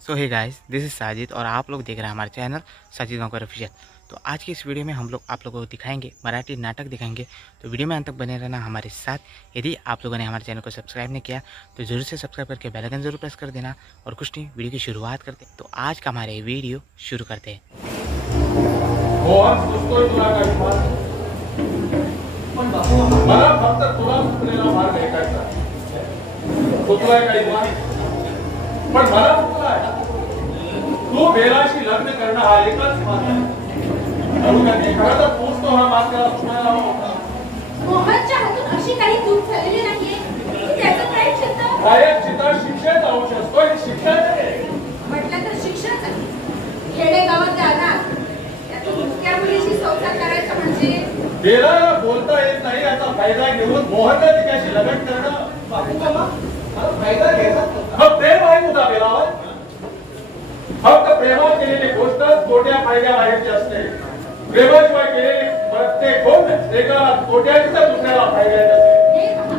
So hey guys, this is Sajid और आप लोग देख रहे हैं हमारे चैनल साजिद गांवकर ऑफिशियल। तो आज की इस वीडियो में हम लोग आप लोगों को दिखाएंगे मराठी नाटक दिखाएंगे। तो वीडियो में अंत तक बने रहना हमारे साथ। यदि आप लोगों ने हमारे चैनल को सब्सक्राइब नहीं किया तो जरूर से सब्सक्राइब करके बेल आइकन जरूर प्रेस कर देना। और कुछ नहीं, वीडियो की शुरुआत करते हैं। तो आज का हमारे वीडियो शुरू करते हैं। मला फक्त तुला सुचलेला मार्ग ऐकायचा सुचलाय काही पण मला सुचलाय तू बेलाशी लग्न करणं हा एकच मार्ग आहे। खरं तर तूच तो हा मार्ग सुचवायला हवा होता। मोहनच्या हातून अशी काही चूक झालेली नाहीये की त्याचं प्रायश्चित्त प्रायश्चित्त शिक्षेचा अंश असतो। ही शिक्षा म्हटलं तर शिक्षाच आहे। खेडेगावात जाणार त्यातून मुक्या मुलीशी संसार करायचा म्हणजे बेलाला बोलता येत नाही याचा फायदा घेऊन मोहनला तिच्याशी लग्न करणं बापू मामा मला फायदा घ्यायचा मग प्रेम आहे तुझा बेलावर। फक्त प्रेमात केलेली गोष्ट खोट्या फायद्याबाहेरची असते। प्रेमाशिवाय केलेली प्रत्येक गोष्ट एका खोट्याच्या दुसऱ्याला फायद्याची असते। हे पहा,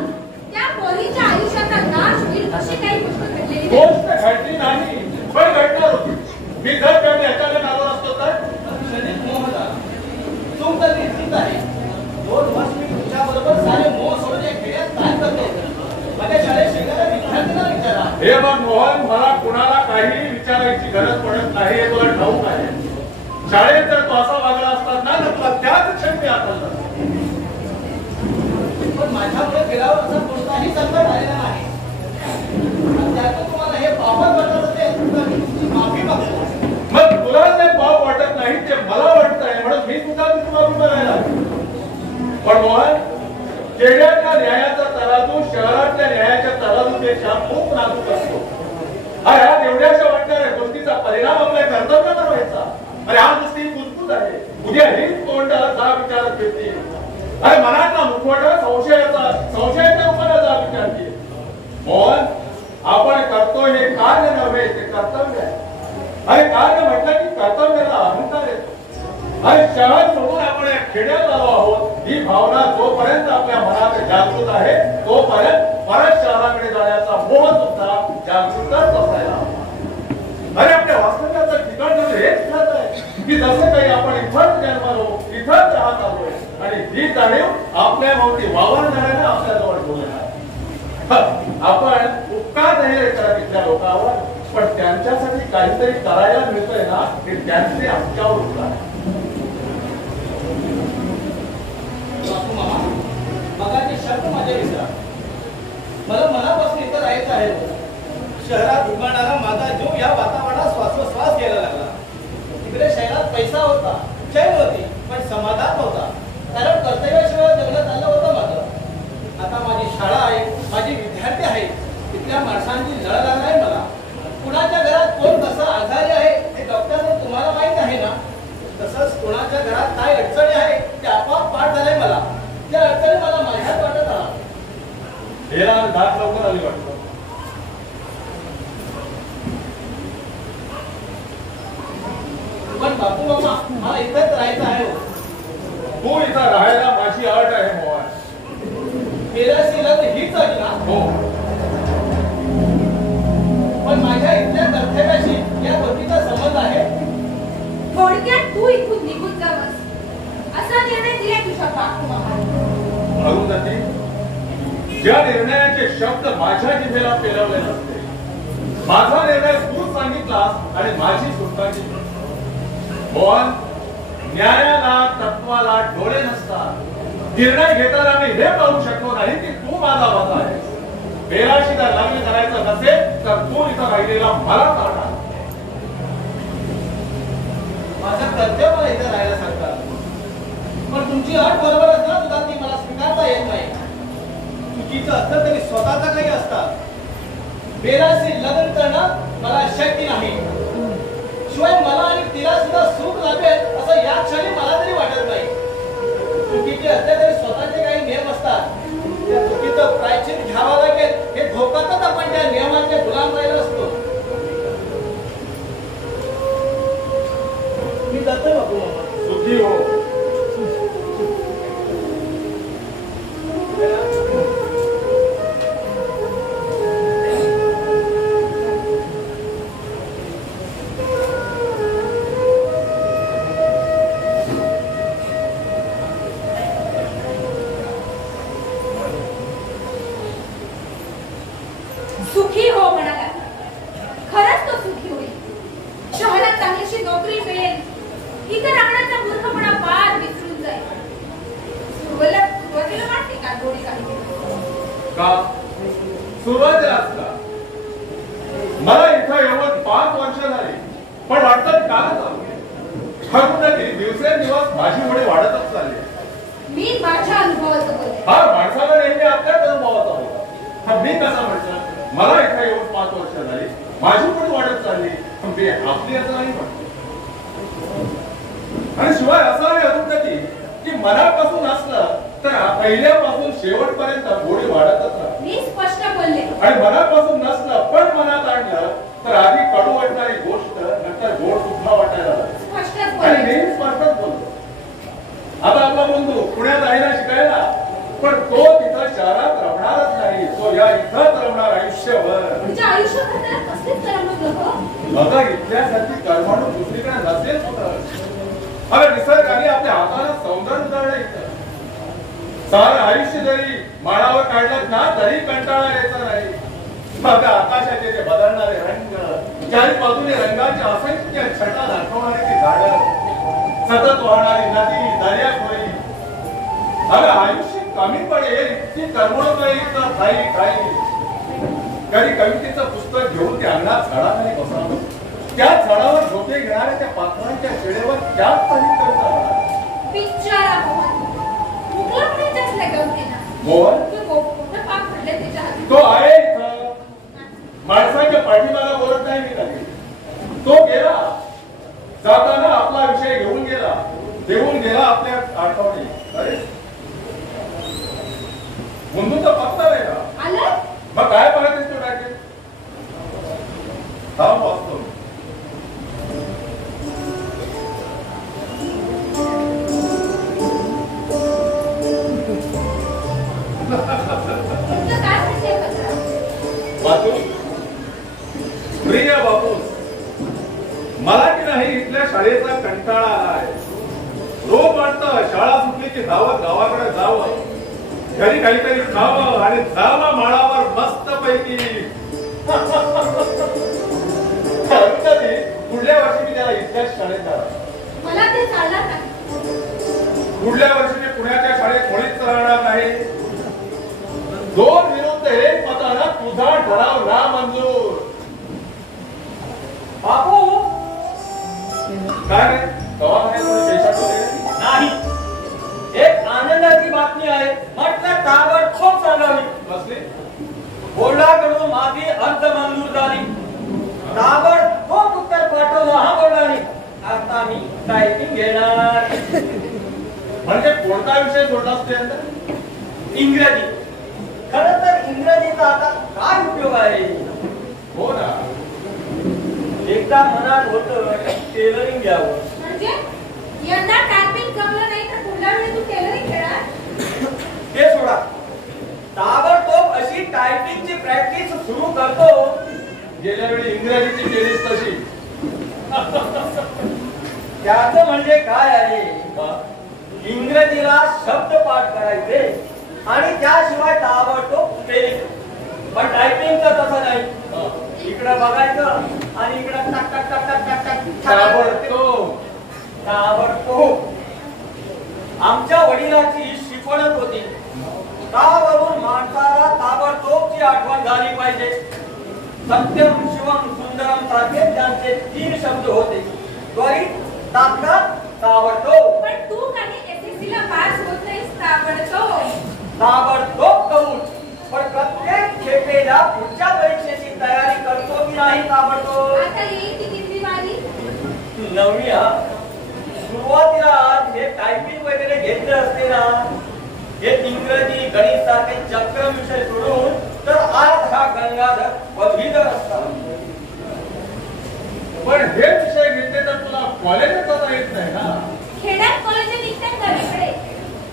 त्या पोरीच्या आयुष्याचा नाश होईल अशी काही गोष्ट घडलेली नाही। गोष्ट घडली नाही पण घडणार होती। मी जर कधी अचानक आलो असतो तर क्षणिक मोह झाला। तुम तर निश्चित आहे 2 वर्ष मी तुझ्याबरोबर सारे मोह सोडून एक खेड्यात काय करतो माझ्या शाळेत शिकणाऱ्या विद्यार्थ्यांना विचारा। हे बघ मोहन, मला कुणाला काही विचारायची गरज पडत नाही हे तुला ठाऊक आहे। शाळेत जर तो असा वागला असतात ना तर तुला त्याच क्षणी मी आठवलं। पण माझ्यामुळे गेल्यावर असा कोणताही संकट आलेला नाही। त्यातून तुम्हाला हे पापच वाटत असेल तर मी तुमची माफी मागतो। मग तुला ते पाप वाटत नाही ते मला वाटतंय म्हणून मी तुझा माफी मागायला। पण मोहन, खेड्याच्या न्यायाचा तराजू शहरातल्या न्यायाच्या तराजूपेक्षा खूप नाजूक असतो। ह्या एवढ्याशा वाटणाऱ्या गोष्टीचा परिणाम आपल्या कर्तव्यावर व्हायचा। अरे हा नुसती कुजबूज आहे। उद्या ही तोंड जा विचारत फिरते। अरे मनातला मुखवटा संशयाच्या रूपाने जा विचारते। मोहन, आपण करतो हे कार्य नव्हे ते कर्तव्य आहे। अरे कार्य म्हटलं की कर्तव्याला अहंकार येतो। अरे शहर सोडून आपण खेड्यात आलो आहोत ही भावना जोपर्यंत आपल्या मनात जागृत आहे तोपर्यंत परत शहराकडे जाण्याचा मोह सुद्धा जागृतच असायला हवा। अरे आपल्या वास्तव्याचं ठिकाण हेच ठरत आहे की जसं काही आपण इथंच जन्मलो इथंच राहत आलोय आणि ही जाणीव आपल्या भोवती वावरणाऱ्याने आपल्याजवळ ठेवलेला आहे। आपण उपकार नाही करत इथल्या लोकांवर, पण त्यांच्यासाठी काहीतरी करायला मिळतंय ना हे त्यांचे आमच्यावर उपकार आहे। बापू मामा मगाचे शब्द माझे विसरा। मला मनापासून इथं राहायचं आहे। शहरात उभारणारा माझा जीव या वातावरणात श्वासोश्वास घ्यायला लागला। तिकडे शहरात पैसा होता, चैन होती, पण समाधान नव्हता। कारण कर्तव्याशिवाय जगणं चाललं होतं माझं। आता माझी शाळा आहे, माझी विद्यार्थी आहेत, तिथल्या माणसांची लढ लागणार आहे मला। कुणाच्या घरात कोण कसं आजारी आहे हे डॉक्टरने तुम्हाला माहित आहे ना। तसंच कोणाच्या घरात काय अडचणी आहे ते आपोआप पाठ झालंय मला। त्या अडचणी मला माझ्यात वाटत आहात। हेला दात लवकर आली वाटतं। पण बापू मामा मला इथेच राहायचं आहे। तू इथं राहायला माझी अट आहे मोहन। बेलाशी लग्न हीच अट ना? हो, पण माझ्या इथल्या कर्तव्याशी या गोष्टीचा संबंध आहे। थोडक्यात तू इथून निघून जावस असा निर्णय दिला तुझ्या बापू मामाने। अरुंधती, ज्या निर्णयाचे शब्द माझ्या जिभेला पेलवले नसते, माझा निर्णय तू सांगितलास आणि माझी सुटका केली। मोहन, न्यायाला तत्वाला डोळे नसतात। निर्णय घेताना मी हे पाहू शकलो नाही की तू माझा वाचा आहेस। बेलाशी जर लग्न करायचं नसेल तर तू इथं राहिलेला मला काढा। माझं कर्तव्य मला इथे राहायला सांगतात, पण तुमची अट बरोबर असणार सुद्धा ती मला स्वीकारता येत नाही। चुकीचं असतं तरी स्वतःचा काही असतात। बेलाशी लग्न करणं मला शक्य नाही। शिवाय मला आणि तिला सुद्धा सुख लाभेल असं या क्षणी मला तरी वाटत नाही। चुकीचे असले तरी स्वतःचे काही नियम असतात। त्या चुकीचं प्रायश्चित्त घ्यावं लागेल हे धोक्यातच आपण त्या नियमांचे गुलाम राहिलो असतो। मी जातोय बापू मामा। सुखी हो। इतर राहण्याचा मूर्खपणा पार विसरून जाईल. सुरुवातीला वाटते का थोडी काही का सुरुवातीलाच का? मला इथं येऊन 5 वर्ष झाली, पण वाटतं कालच ठरवून दिवसेंदिवस माझी मुळे वाढतच चालली. मी माझ्या अनुभवाचं बोलते. हा माणसाला नेहमी आपल्याच अनुभवाचा होता. हा मी कसा म्हटलं, मला इथं येऊन 5 वर्ष झाली, माझी मुळे वाढत चालली, पण मी आपली असं नाही म्हणतो. आणि शिवाय असावी अनुभूती की मनापासून असलं तर पहिल्यापासून शेवटपर्यंत गोडी वाढतच राहते. मी स्पष्ट बोलले. आणि मनापासून नसलं पण मनात आणलं तर आधी कडू वाटणारी गोष्ट नंतर गोड सुद्धा वाटायला लागते. स्पष्टच आणि बोलले. नेहमी स्पष्टच बोलतो. आता आपला बंधू पुण्यात आहे ना शिकायला, पण तो तिथं शहरात रमणारच नाही, तो या इथंच रमणार आयुष्यभर. तुमच्या आयुष्यात त्याला कसलीच करमणूक नको. बघा इथल्यासारखी करमणूक दुसरीकडे नसेल कुठं. अरे निसर्गाने आपल्या हाताला सौंदर्य उधळलं इथं. सारं आयुष्य जरी माळावर काढलं ना तरी कंटाळा यायचा नाही. बघा आकाशाचे ते बदलणारे रंग, चारी बाजूने रंगाच्या असंख्य छटा दाखवणारी ती झाडं, सतत वाहणारी नदी, दर्याखोरी. अरे आयुष्य कमी पडेल इतकी करमणूक नाही इथं काही. कधी कवितेचं पुस्तक घेऊन ते अंगणात झाडाखाली बसावं, त्या झाडावर झोपे घेणाऱ्या त्या पाखरांच्या शेळेवर त्याच काही करता बिचारा मोहन मुकला पण त्याच लगवते ना. मोहन तू मोठं पाप पडले त्याच्या हाती. तो आहे इथं. माणसाच्या पाठीमाला बोलत नाही मी कधी. तो गेला, जाताना आपला विषय घेऊन गेला, देऊन गेला आपल्या आठवणी. अरे मुंदू तर पत्ता नाही का आलं मग काय पाहतेस तो टाके? हा वाचतो. तुमचं काय म्हणते कचरा? बापू प्रिय बापू, मला की नाही इथल्या शाळेचा कंटाळा आलाय. रोज वाटतं शाळा सुटली की धावत गावाकडे जावं, घरी काहीतरी खावं आणि जावं माळावर मस्त पैकी. पुढल्या वर्षी मी त्याला इथल्याच शाळेत जाणार. मला ते चालणार नाही. पुढल्या वर्षी मी पुण्याच्या शाळेत मुळीच राहणार नाही. 2 विरुद्ध 1 मतानं तुझा ठराव ना मंजूर. बापू काय रे दवाखान्यात पेशंट वगैरे नाही, एक आनंदाची बातमी आहे, म्हटलं ताबडतोब सांगावी. बसले. बोर्डाकडून माझी अर्ज मंजूर झाली. ताबडतोब उत्तर पाठवलं हा बोर्डाने. आता मी टायपिंग घेणार. म्हणजे कोणता विषय सोडलास ते आता? इंग्रजी. खरं तर इंग्रजीचा आता काय उपयोग आहे? हो ना. एकदा मनात होतं टेलरिंग घ्यावं. म्हणजे यंदा टायपिंग जमलं नाही तर पुढल्या वेळी तू टेलरिंग घेणार. ते सोडा, ताबडतोब अशी टायपिंगची प्रॅक्टिस सुरू करतो. गेल्या वेळी इंग्रजीची केलीस तशी. त्याचं म्हणजे काय आहे? इंग्रजीला शब्द पाठ करायचे आणि त्याशिवाय ताबडतोब स्पेलिंग. पण टायपिंगचं तसं नाही. इकडं बघायचं आणि इकडं टक टक टक टक टक टक ताबडतोब. ताबडतोब. आमच्या वडिलांची शिकवणच होती. तावरून माणसाला ताबडतोबची आठवण झाली पाहिजे. सत्यम शिवम सुंदरम सारखे त्यांचे 3 शब्द होते. त्वरित, तात्काळ, ताबडतोब. पण तू काही SSC ला पास होत नाहीस ताबडतोब. ताबडतोब कबूल. पण प्रत्येक खेपेला पुढच्या परीक्षेची तयारी करतो की नाही ताबडतोब? आता येईल ती किती वारी? 9वी. सुरुवातीला हे टायपिंग वगैरे घेतलं असते ना, हे इंग्रजी गणित सारखे चक्र विषय सोडून तर आज हा गंगाधर पदवीधर असता. पण हे विषय घेतले तर तुला कॉलेजात जाता येत नाही ना. खेड्यात कॉलेज निघतात गावीकडे.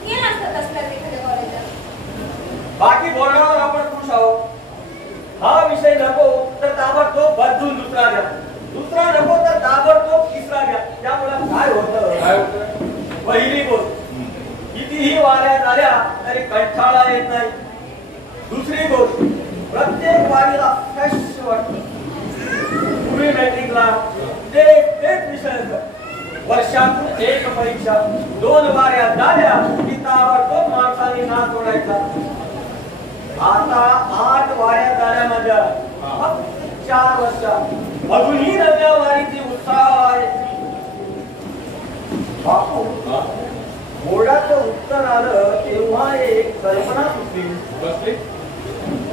गेला असतात असतात एखाद्या कॉलेजात. बाकी बोलण्यावर आपण खुश आहोत. हा विषय नको तर ताबडतोब बदलून दुसरा घ्या. दुसरा नको तर ताबडतोब तिसरा घ्या. त्यामुळे काय होतं? पहिली गोष्ट, कितीही वाऱ्या झाल्या तरी कंटाळा येत नाही. दुसरी गोष्ट, प्रत्येक वारीला फ्रेश वाटतं. पूर्वी मॅट्रिकला तेच विषय वर्षातून एक परीक्षा, 2 वाऱ्या झाल्या की ताबडतोब माणसाने नाच सोडायचा. आता 8 वाऱ्या झाल्या माझ्या, 4 वर्षात अजूनही नव्या वारीची उत्साह आहे. बापू, बोर्डाचं उत्तर आलं तेव्हा एक कल्पना सुचली.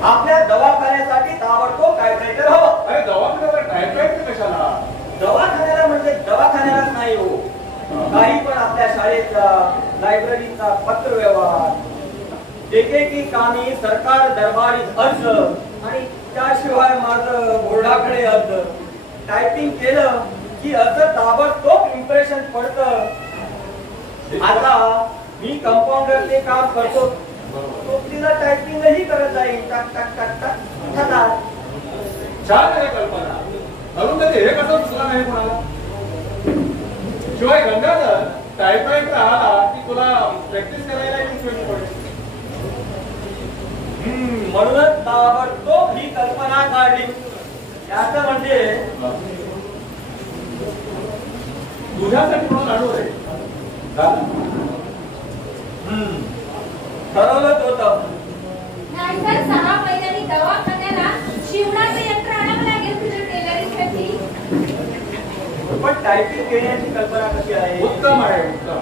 आपल्या दवाखान्यासाठी ताबडतोब टायपरायटर हवं. अरे दवाखान्याला टायपरायटर कशाला? दवाखान्याला म्हणजे दवाखान्यालाच नाही हो, काही पण आपल्या शाळेचा, लायब्ररीचा पत्रव्यवहार, एकेकी कामी सरकार दरबारी अर्ज आणि त्याशिवाय माझं बोर्डाकडे अर्ज टायपिंग केलं की असं ताबडतोब इम्प्रेशन पडतं. आता मी कंपाऊंडरचे काम करतो, तो तिला टायपिंगही करत जाईल. टाक टाक टाक टाक ठणार. छान आहे कल्पना. अजून कधी हे कसं सुचलं नाही कोणाला? शिवाय गंगाधर टायपरायटर आला की तुला प्रॅक्टिस करायला पडेल. म्हणूनच ताबडतोब ही कल्पना काढली. त्याचं म्हणजे तुझ्यासाठी म्हणून आणू रे. ठरवलंच होतं. नाहीतर 6 महिन्यांनी दवाखान्याला शिवणाचं यंत्र आणावं लागेल तुझ्या टेलरिंगसाठी. पण टायपिंग घेण्याची कल्पना कशी आहे? उत्तम आहे, उत्तम.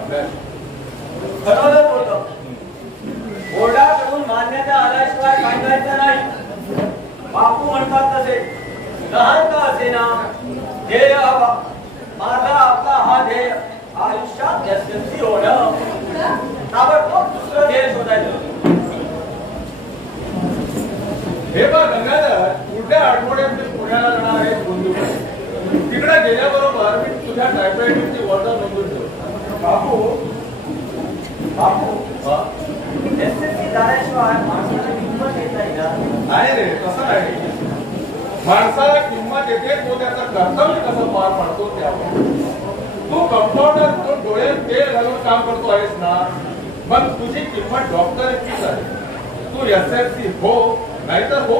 ठरवलंच होतं. बोर्डाकडून मान्यता आल्याशिवाय सांगायचं नाही. बापू म्हणतात तसे लहान का असेना ध्येय हवा. माझा आपला हा ध्येय आयुष्यात यशस्वी होणं. ताबडतोब दुसरं ध्येय शोधायचं. हे बघ गंगाधर, पुढल्या आठवड्यात मी पुण्याला जाणार आहे बंधू. तिकडे गेल्याबरोबर मी तुझ्या टायपरायटिंगची वर्धा नोंदून ठेवतो. बापू, एसएससी झाल्याशिवाय माणसाला किंमत येत नाही ना? नाही रे, तसं नाही. माणसाला किंमत येते तो त्याचं कर्तव्य कसं पार पाडतो त्यावर. तू कंपाऊंडर म्हणून डोळ्यात तेल घालून काम करतो आहेस ना, मग तुझी किंमत डॉक्टरचीच आहे. तू एसएससी हो नाहीतर हो.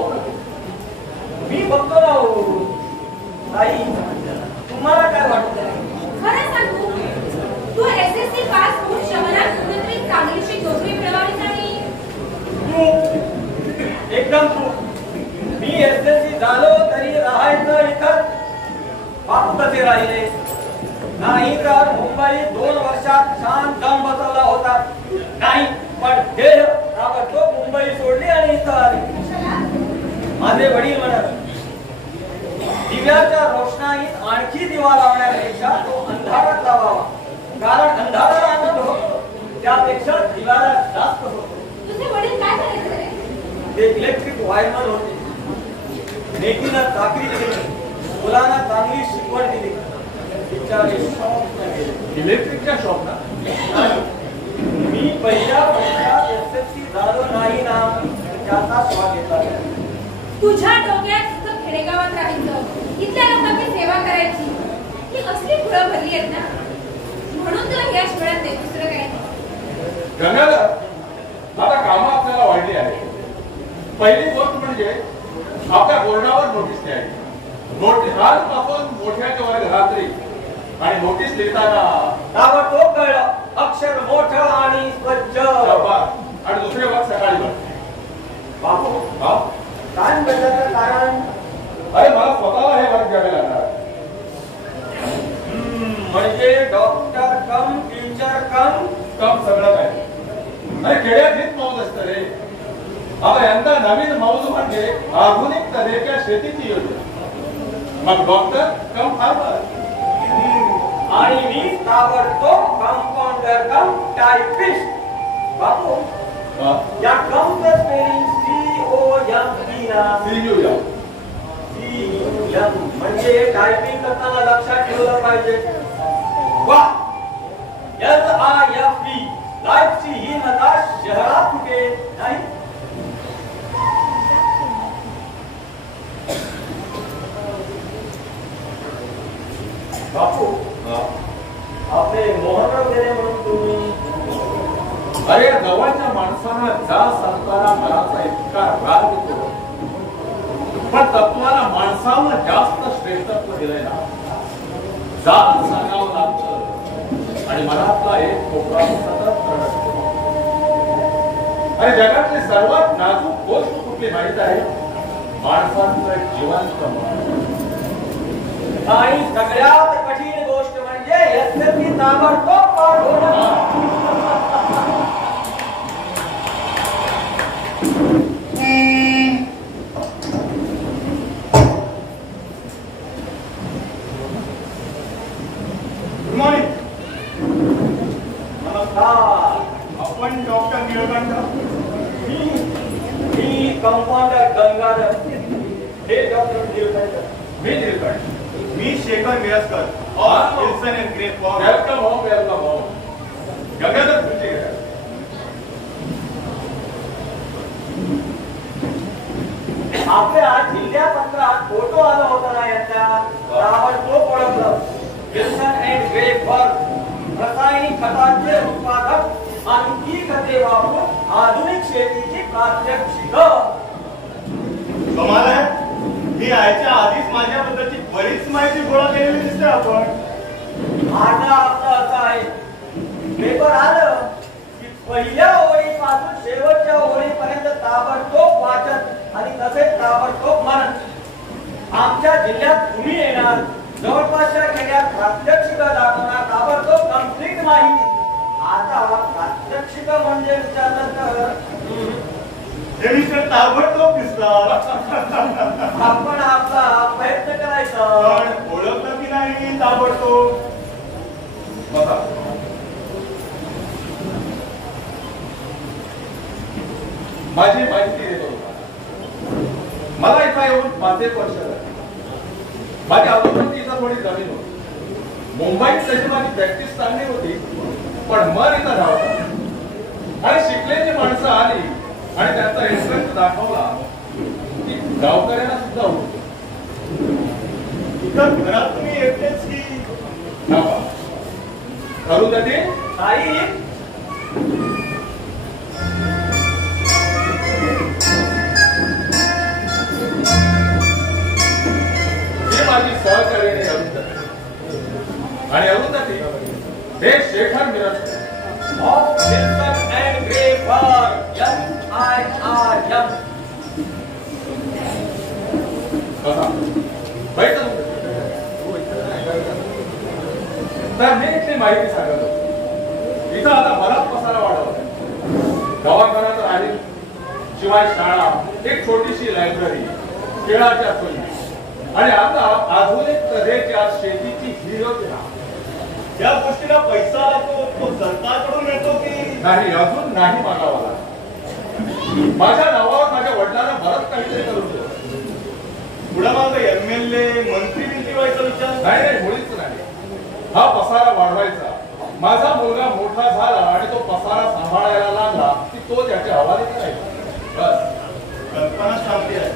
मी बघतो ना हो. ताई, तुम्हाला काय वाटतं? खरं सांगू, तू एसएससी पास होऊन शहरात कुठेतरी चांगलीशी नोकरी मिळवावी नाही. एकदम तू. मी एसएससी झालो तरी राहायचं इथं. बापू कसे राहिले? नाही तर मुंबईत 2 वर्षात छान दम बसवला होता. नाही पण हे ताबडतोब मुंबई सोडली आणि इथं आली. माझे वडील म्हणत, दिव्याच्या रोषणाईत आणखी दिवा लावण्यापेक्षा तो अंधारात लावावा. कारण अंधाराला आनंद होतो, त्यापेक्षा दिव्याला जास्त होतो. तुझे वडील काय करायचे रे? ते इलेक्ट्रिक वायरमन होते. लेकीनं चाकरी दिली, मुलांना चांगली शिकवण दिली. इलेक्ट्रिकच्या शॉपला मी पहिल्या वर्षात एसएससी झालो नाही ना, त्याचा स्वाद घेतला. तुझ्या डोक्यात फक्त खेडेगावात राहायचं, इथल्या लोकांची सेवा करायची, ही असली फुलं भरली आहेत ना, म्हणून तुला यश मिळत नाही, दुसरं काही नाही. गंगाधर, आता कामं आपल्याला वाढली आहे. पहिली गोष्ट म्हणजे आपल्या बोर्डावर नोटीस द्यायची. आजपासून मोठ्याच्या वर रात्री आणि नोटीस लिहिताना ताबडतोब कळलं, अक्षर मोठं आणि स्वच्छ. आणि दुसरे वर सकाळी बघ. बापू, काय बदलाचं कारण? अरे मला स्वतःला हे वर्क घ्यावे लागणार. म्हणजे डॉक्टर कम टीचर कम सगळं काय. अरे खेड्यात हेच मौज असतं रे. आता यंदा नवीन मौज म्हणजे आधुनिक तऱ्हेच्या शेतीची योजना. मग डॉक्टर कम फार्मर. आणि मी ताबडतोब कंपाऊंडर कम टायपिस्ट. बापू, या कमचं स्पेलिंग COMP म्हणजे टायपिंग करताना लक्षात ठेवलं पाहिजे. वा, LIFE लाईफची ही मजा शहरात कुठे नाही. बापू, आपले मोहनराव गेले म्हणून तुम्ही. अरे जवळच्या माणसांना जा सांगताना मनाचा इतका राग येतो, पण तत्वाला माणसानं जास्त श्रेष्ठत्व दिलंय ना. जा सांगावं लागतं आणि मनातला एक कोपरा सतत रडतो. आणि जगातली सर्वात नाजूक गोष्ट कुठली माहित आहे? माणसाचं जिवंत मन. आणि सगळ्यात कठीण गोष्ट म्हणजे यद्यपि ताबडतोब पाठ होणं. Good morning. नमस्कार. आपण डॉक्टर निळकंठ? मी कंपाऊंडर गंगाधर. हे doctor Nilkanth. Me Nilkanth. Me Shekhar Mirajkar. Wilson and grey form. Welcome home, welcome home. Gangadhar तुमचे घ्या. आपल्या जिल्ह्या पत्रात फोटो आला होता ना यांचा, ताबडतोब ओळखलं. विल्सन अँड ग्रे फॉर्म रासायनिक खतांचे उत्पादक आणि ती खते वापरून आधुनिक शेतीची प्रात्यक्षिक. कमाल आहे. मी यायच्या आधीच माझ्याबद्दलची बरीच माहिती गोळा केलेली दिसते आपण. आता आपलं असं आहे, पेपर आलं की पहिल्या ओळीपासून शेवटच्या ओळीपर्यंत ताबडतोब वाचन आणि तसेच ताबडतोब मनन. आमच्या जिल्ह्यात तुम्ही येणार, जवळपासच्या खेड्यात प्रात्यक्षिक दाखवणार, ताबडतोब कम्प्लीट माहिती. आता प्रात्यक्षिक म्हणजे विचारलं तर हे विषय ताबडतोब दिसतात. आपण आपला प्रयत्न करायचा. पण ओळखलं की नाही ताबडतोब? बघा, माझी माहिती देतो. मला इथं येऊन 5 वर्ष झाली. माझ्या अगोदर इथं थोडी जमीन होती. मुंबईत तशी माझी प्रॅक्टिस चांगली होती, पण मन इथं राहतं. आणि शिकलेली माणसं आली आणि त्यांचा इंटरेस्ट दाखवला की गावकऱ्यांना सुद्धा होतो. इथं घरात तुम्ही एकटेच की? करू द्या ते. आई माझी सहकार्याने अरुंधती. आणि अरुंधती हे Shekhar Mirajkar. of Wilson and Gray Farm, MIRM. तर मी इथली माहिती सांगत होतो. इथं आता बराच पसारा वाढवला. दवाखाना तर आहे, शिवाय शाळा, एक छोटीशी लायब्ररी, खेळाच्या सोयी आणि आता आधुनिक तऱ्हेच्या शेतीची ही योजना. या गोष्टीला पैसा लागतो, तो सरकारकडून मिळतो की नाही? अजून नाही मागावा लागला. माझ्या नावावर माझ्या वडिलांना बरंच काहीतरी करून दिलं. पुढे मग MLA मंत्री बिंत्री व्हायचा विचार? नाही नाही, मुळीच नाही. हा पसारा वाढवायचा. माझा मुलगा मोठा झाला आणि तो पसारा सांभाळायला लागला की तो त्याच्या हवाले करायचा. बस. कल्पना चांगली आहे.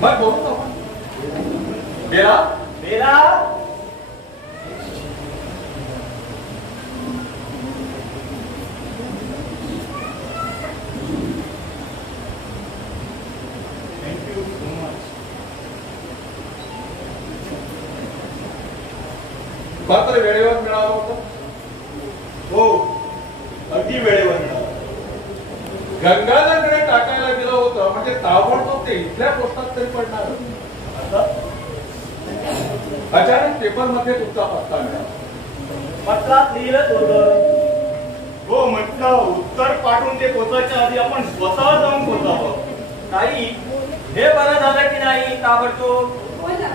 मग बोलू आपण. गेला मेरा थँक्यू सो मच. पत्र वेळेवर मिळालं होतं. हो, अगदी वेळेवर मिळाला. गंगाधरकडे टाकायला गेलं होतं म्हणजे ताबडतोब ते इथल्या पोस्टात तरी पडणार. आता अचानक पेपर मध्ये तुमचा पत्ता मिळाला. पत्रात लिहिलंच होतं. हो, म्हटलं उत्तर पाठवून ते पोचायच्या आधी आपण स्वतः जाऊन पोचावं. ताई, हे बरं झालं की नाही ताबडतोब? हो ना.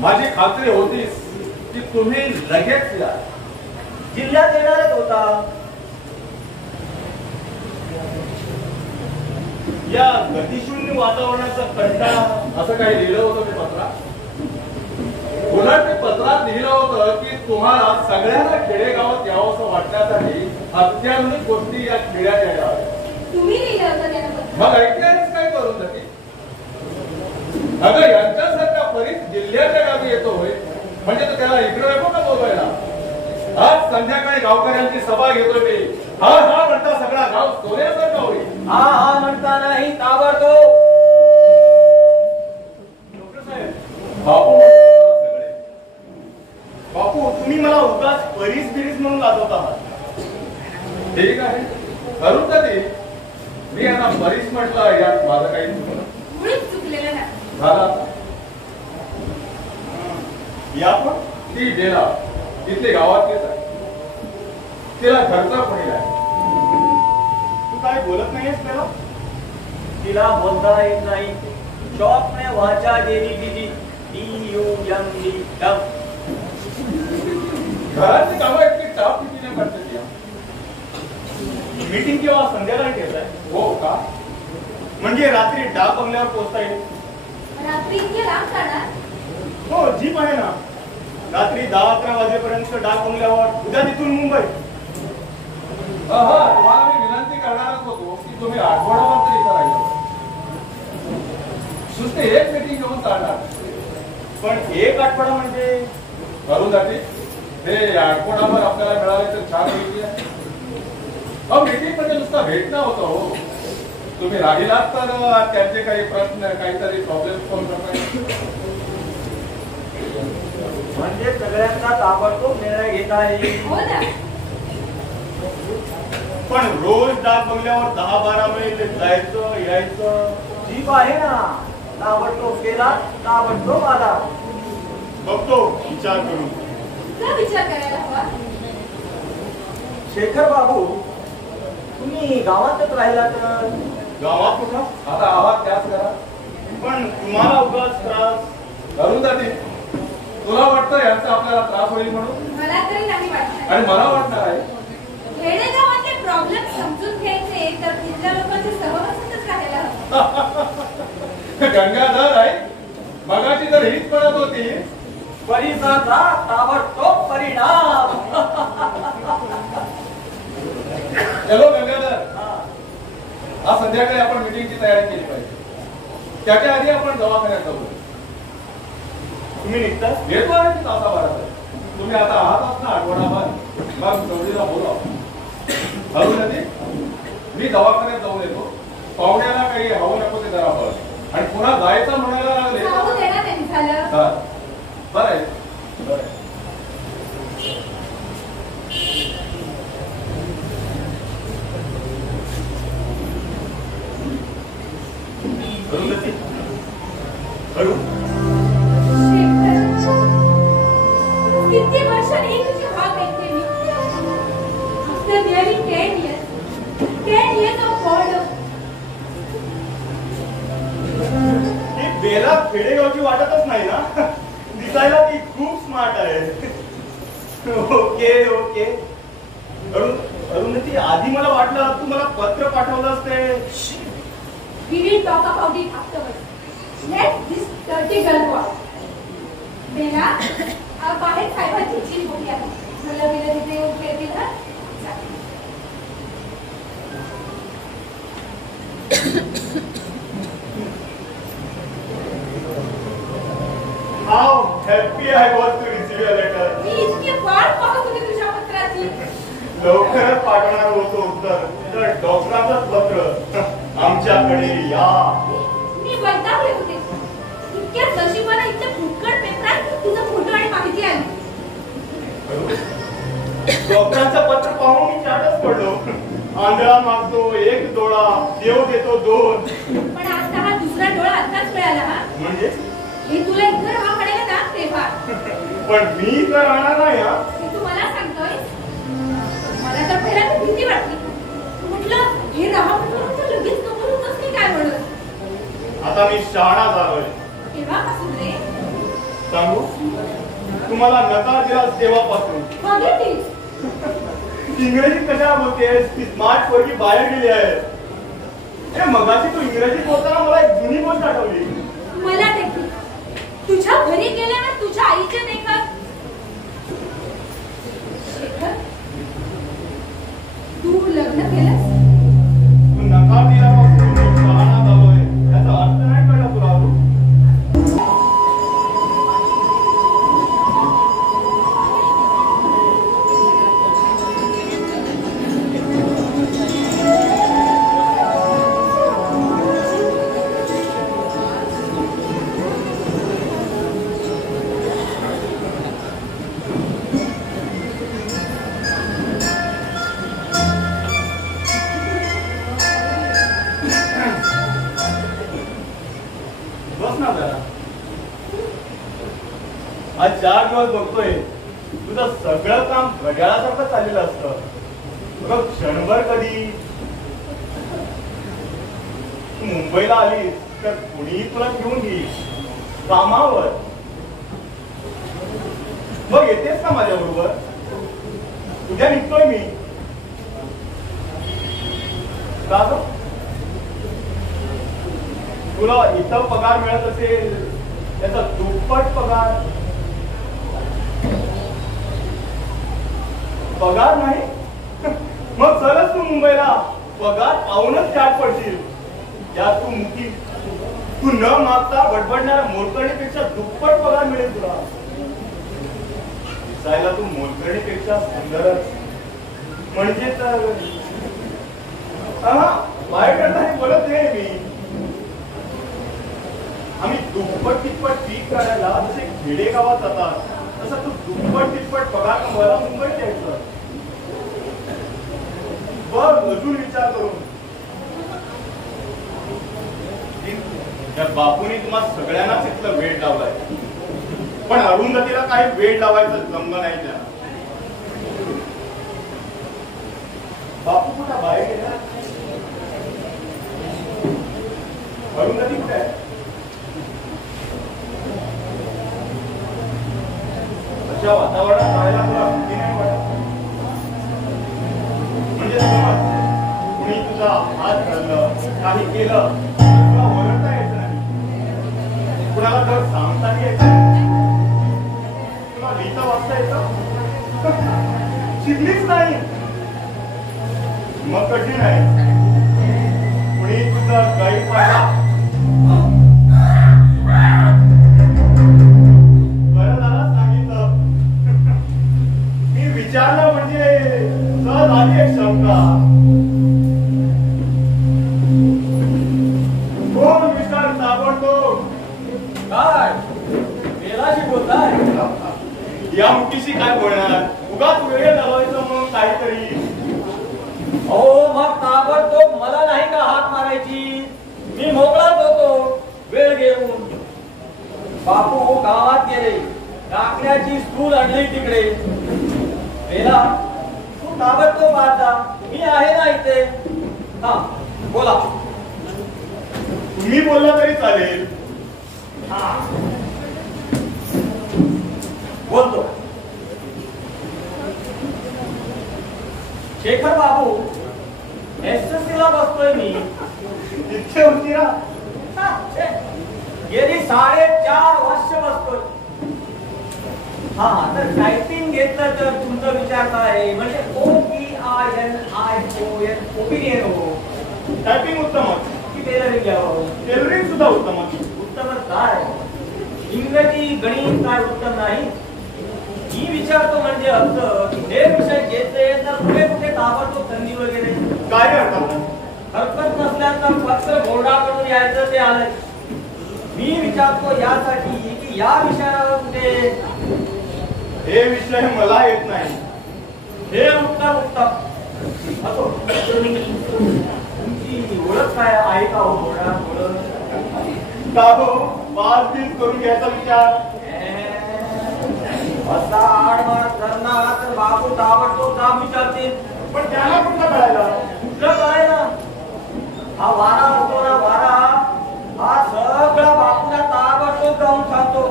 माझी खात्री होतीच की तुम्ही लगेच या. जिल्ह्यात येणारच होता. या गतिशून्य वातावरणाचा कंटाळा. असं काही लिहिलं होतं मी पत्रात. उलट मी पत्रात लिहिलं होतं की तुम्हाला सगळ्यांना खेडेगावात यावंसं वाटण्यासाठी अत्याधुनिक गोष्टी या खेड्यात यायला हव्या. तुम्ही लिहिलं होतं त्यानं पत्र. मग ऐकल्यानेच काय करून जाते. अगं यांच्यासारखा परीस जिल्ह्याच्या गावी येतो होय म्हणजे तो त्याला इकडे नको का बोलवायला. आज संध्याकाळी गावकऱ्यांची सभा घेतोय मी. हा हा म्हणता सगळा गाव सोन्यासारखा होईल. हा हा म्हणता नाही ताबडतोब. डॉक्टर साहेब, बापू ती बेला इथली गावातलीच आहे. तिला घरचा कोणी नाही. तू काय बोलत नाहीयेस त्याला? तिला बोलता येत नाही. शॉप में वाचा देवी दीदी DUMD. घरातली कामं इतकी टाप रीतीने करते ती. मीटिंग किंवा संध्याकाळी घेताय? हो का? म्हणजे रात्री डाक बंगल्यावर पोहोचता येईल? रात्री इतके लांब जाणार? हो, जीप आहे ना. रात्री 10-11 वाजेपर्यंत डाक बंगल्यावर, उद्या तिथून मुंबई. तुम्हाला मी विनंती करणारच होतो की तुम्ही आठवडाभर तरी इथं राहिला. नुसते एक मीटिंग घेऊन चालणार. पण एक आठवडा म्हणजे करून जाते हे आठवडाभर आपल्याला मिळाले तर छान होईल. मीटिंग म्हणजे नुसता भेटणं होतं हो. तुम्ही राहिलात तर त्यांचे काही प्रश्न काहीतरी प्रॉब्लेम सॉल्व्ह करता. म्हणजे सगळ्यांना ताबडतोब निर्णय घेता येईल. हो ना. पण रोज डाक बंगल्यावर 10-12 मैल जायचं यायचं. जीप आहे ना, ताबडतोब गेला ताबडतोब आला. बघतो विचार करून. का विचार करायला हवा? शेखर बाबू, तुम्ही गावातच राहिला तर? गावात कुठं? आता आवाज त्याच करा. पण तुम्हाला उगाच त्रास. करून जाते. तुला वाटतं यांचा आपल्याला त्रास होईल म्हणून? मला तरी नाही वाटत. आणि मला वाटणार आहे खेडेगावातले प्रॉब्लेम समजून घ्यायचे तर तिथल्या लोकांच्या सहवासातच राहायला हवं. गंगाधर आहे मगाशी तर हीच पडत होती. परिसराचा ताबडतोब परिणाम. हॅलो गंगाधर, आज संध्याकाळी आपण मीटिंगची तयारी केली पाहिजे. त्याच्या आधी आपण दवाखान्यात जाऊ. तुम्ही निघता? येतो आहे की तासाभरात. तुम्ही आता आहातच ना आठवडाभर. मग चौधरीला बोलाव. हळूनदी मी दवाखान्यात जाऊन येतो. पाहुण्याला काही हवं नको ते जरा बघ. आणि पुन्हा जायचं म्हणायला लागले जाऊ दे ना त्यांनी झालं. बरं आहे. बरं आहे. हळू. किती वर्षांनी तुझी हाक ऐकते मी. After nearly 10 years of boredom. ही बेला खेडेगावची वाटतच नाही ना. दिसायला ती खूप स्मार्ट आहे. Okay okay. अरुंधती, आधी मला वाटलं तू मला पत्र पाठवलं असते. We will talk about it afterwards. Let this dirty girl go out. Bela, बाहेर साहेबांची चिल बोलली आहे. मुलं बिलं तिथे येऊन खेळतील ना. How happy I was to receive your letter. मी इतकी वाट पाहत होते तुझ्या पत्राची. लवकरच पाठवणार होतो उत्तर. तर डॉक्टरांचं पत्र. आमच्याकडे या. मी वैतागले होते. इतक्या नशिबाने इतक्या फुटकट पेपरात तुझा फोटो आणि माहिती आली. डॉक्टरांचं पत्र पाहून मी चाटच पडलो. आंधळा मागतो 1 डोळा, देव देतो 2. पण आता हा दुसरा डोळा आताच मिळाला. हा म्हणजे हे तुला इथं राहा पडेल ना तेव्हा. पण मी तर राहणार नाही. हा, हे तू मला सांगतोय. मला तर पहिला भीती वाटली. म्हटलं हे राहा म्हटलं तर लगेच नको होतच मी काय म्हणत. आता मी शहाणा झालोय. केव्हापासून रे? सांगू, तुम्हाला नकार दिला तेव्हापासून. बघितलीस? इंग्रजी कशा बोलतेस? ती स्मार्ट पोरगी बाहेर गेली आहे. ए, मगाशी तू इंग्रजी बोलताना मला एक जुनी गोष्ट आठवली. मला देखील. तुझ्या घरी गेल्यावर तुझ्या आईचे देखत. शेखर, तू लग्न केलंस? तू नकार दिल्यापासून मी शहाणा झालोय. याचा अर्थ नाही कळला तुला? बस ना जरा. आज 4 दिवस बघतोय तुझं सगळं काम घड्याळासारखं चाललेलं असतं. तुला क्षणभर कधी तू मुंबईला आलीस तर कुणीही तुला घेऊन घेईल कामावर. मग येतेस का माझ्या बरोबर? उद्या निघतोय मी. का ग? तुला इथं पगार मिळत असेल त्याचा दुप्पट पगार नाही. मग चलच तू मुंबईला. पगार पाहूनच त्याग पडशील. यात तू मुकी तू न मागता बडबडणाऱ्या मोलकरणीपेक्षा दुप्पट पगार मिळेल तुला. दिसायला तू मोलकरणीपेक्षा सुंदरच. म्हणजे तर बाहेर करताना बोलत नाही मी. आम्ही दुप्पट तिप्पट पीक करायला जसे खेडेगावात जातात तसं तू दुप्पट तिप्पट पगार कमवायला मुंबईत यायचं. बघ अजून विचार करून. त्या बापूने तुम्हाला सगळ्यांनाच इथलं वेळ लावलाय पण अरुंधतीला काही वेळ लावायचं जमलं नाही. त्या बापू कुठं बाहेर गेला? अरुंधती कुठे आहे? अशा वातावरणात राहायला तुला भीती नाही वाटत? म्हणजे समज कुणी तुझा हात धरलं काही केलं तुला ओरडता यायचं नाही. कुणाला तर सांगता यायचं. तुला लिहिता वाचता येतं? शिकलीच नाही मग कठीण आहे. कुणी तुझा गैरफायदा बरं झाला सांगितलं. मी विचारलं म्हणजे सहज आली एक शंका. कोण विचार ताबडतोब काय वेळाशी बोलताय? या मुठीशी काय बोलणार? उगाच वेळ घालवायचं म्हणून काहीतरी. हो मग ताबडतोब मला नाही का हात मारायची? मी मोकळाच होतो वेळ घेऊन. बापू गावात गेले. टाकण्याची स्कूल आणली तिकडे. वेला तू ताबडतोब आता. मी आहे ना इथे. हा बोला. तुम्ही बोलला तरी चालेल. हा बोलतो. शेखर बाबू SSC ला बसतोय मी. इतके उशिरा? गेली 4.5 वर्ष बसतोय. हा तर टायपिंग घेतलं तर तुमचा विचार काय? म्हणजे OPINION ओपिनियन हो. टायपिंग उत्तमच की टेलरिंग घ्यावं? टेलरिंग सुद्धा उत्तमच. उत्तमच काय? इंग्रजी गणित काय उत्तम नाही? मी विचारतो म्हणजे असं की हे विषय घेतले तर कुठे कुठे ताबडतोब संधी वगैरे काय करतात? हरकत नसल्याचं फक्त बोर्डाकडून यायचं ते आलंय. मी विचारतो यासाठी की या विषयावर कुठे हे विषय मला येत नाही. हे उत्तम उत्तम असो. तुमची ओळख काय आहे का हो? बोर्डा ओळख का हो? पास बीस करून घ्यायचा विचार. असा आडमार करणार तर बाबू ताबडतोब काम विचारतील. पण त्याला कुठं कळायला? कुठलं कळायला? हा वारा असतो ना वारा हा सगळा बापूला ताबडतोब जाऊन सांगतो.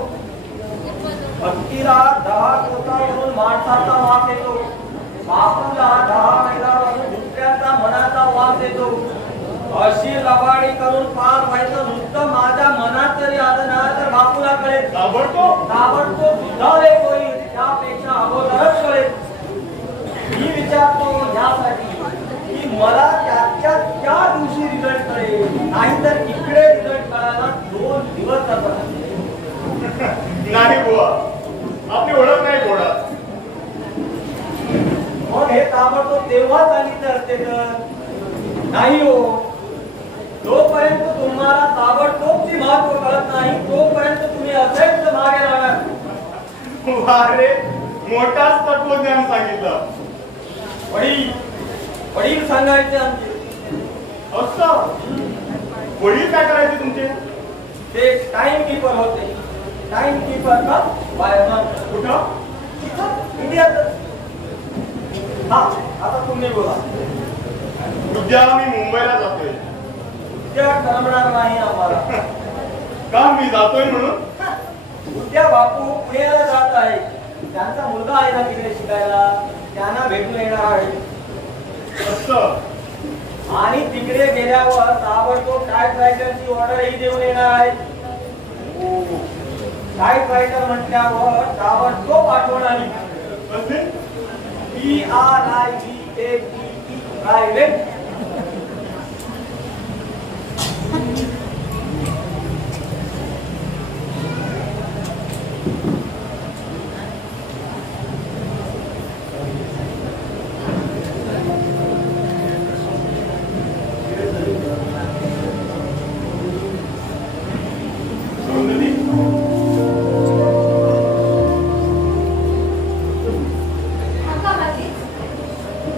हत्तीला 10 कोटा म्हणून माणसाचा वास येतो. बापूला 10 मैला म्हणून दुसऱ्याचा मनाचा वास येतो. अशी लबाडी करून पार व्हायचं नुसतं माझ्या मनात जरी आलं ना तर बापूला कळेल. ताबडतोब सुधारे होईल. त्यापेक्षा अगोदरच कळेल. मी विचारतो यासाठी की मला त्याच्या त्या दिवशी रिझल्ट कळेल. नाहीतर इकडे रिझल्ट कळायला 2 दिवस जातात. नाही बुवा आपली ओळख नाही बोडा. मग हे ताबडतोब तेव्हा सांगितलं असते तर. नाही हो. जोपर्यंत तुम्हाला ताबडतोबची महत्व कळत नाही तोपर्यंत तुम्ही असेच मागे राहणार. अरे मोठाच तत्वज्ञान सांगितलं. वडील सांगायचे आमचे. असं वडील काय करायचे तुमचे? ते टाइम कीपर होते. टाइमकीपर का बाहेर कुठं? इंडियातच. हा आता तुम्ही बोला. उद्या मी मुंबईला जातोय. उद्या करमणार नाही आम्हाला. का मी जातोय म्हणून? उद्या बापू पुण्याला जात आहे. त्यांचा मुलगा आहे ना तिकडे शिकायला, त्यांना भेटून येणार आहे. असं? आणि तिकडे गेल्यावर ताबडतोब टाईपरायटरची ऑर्डरही देऊन येणार आहे. टाईपरायटर म्हटल्यावर ताबडतोब आठवण आली. कसे? PRIVATE private.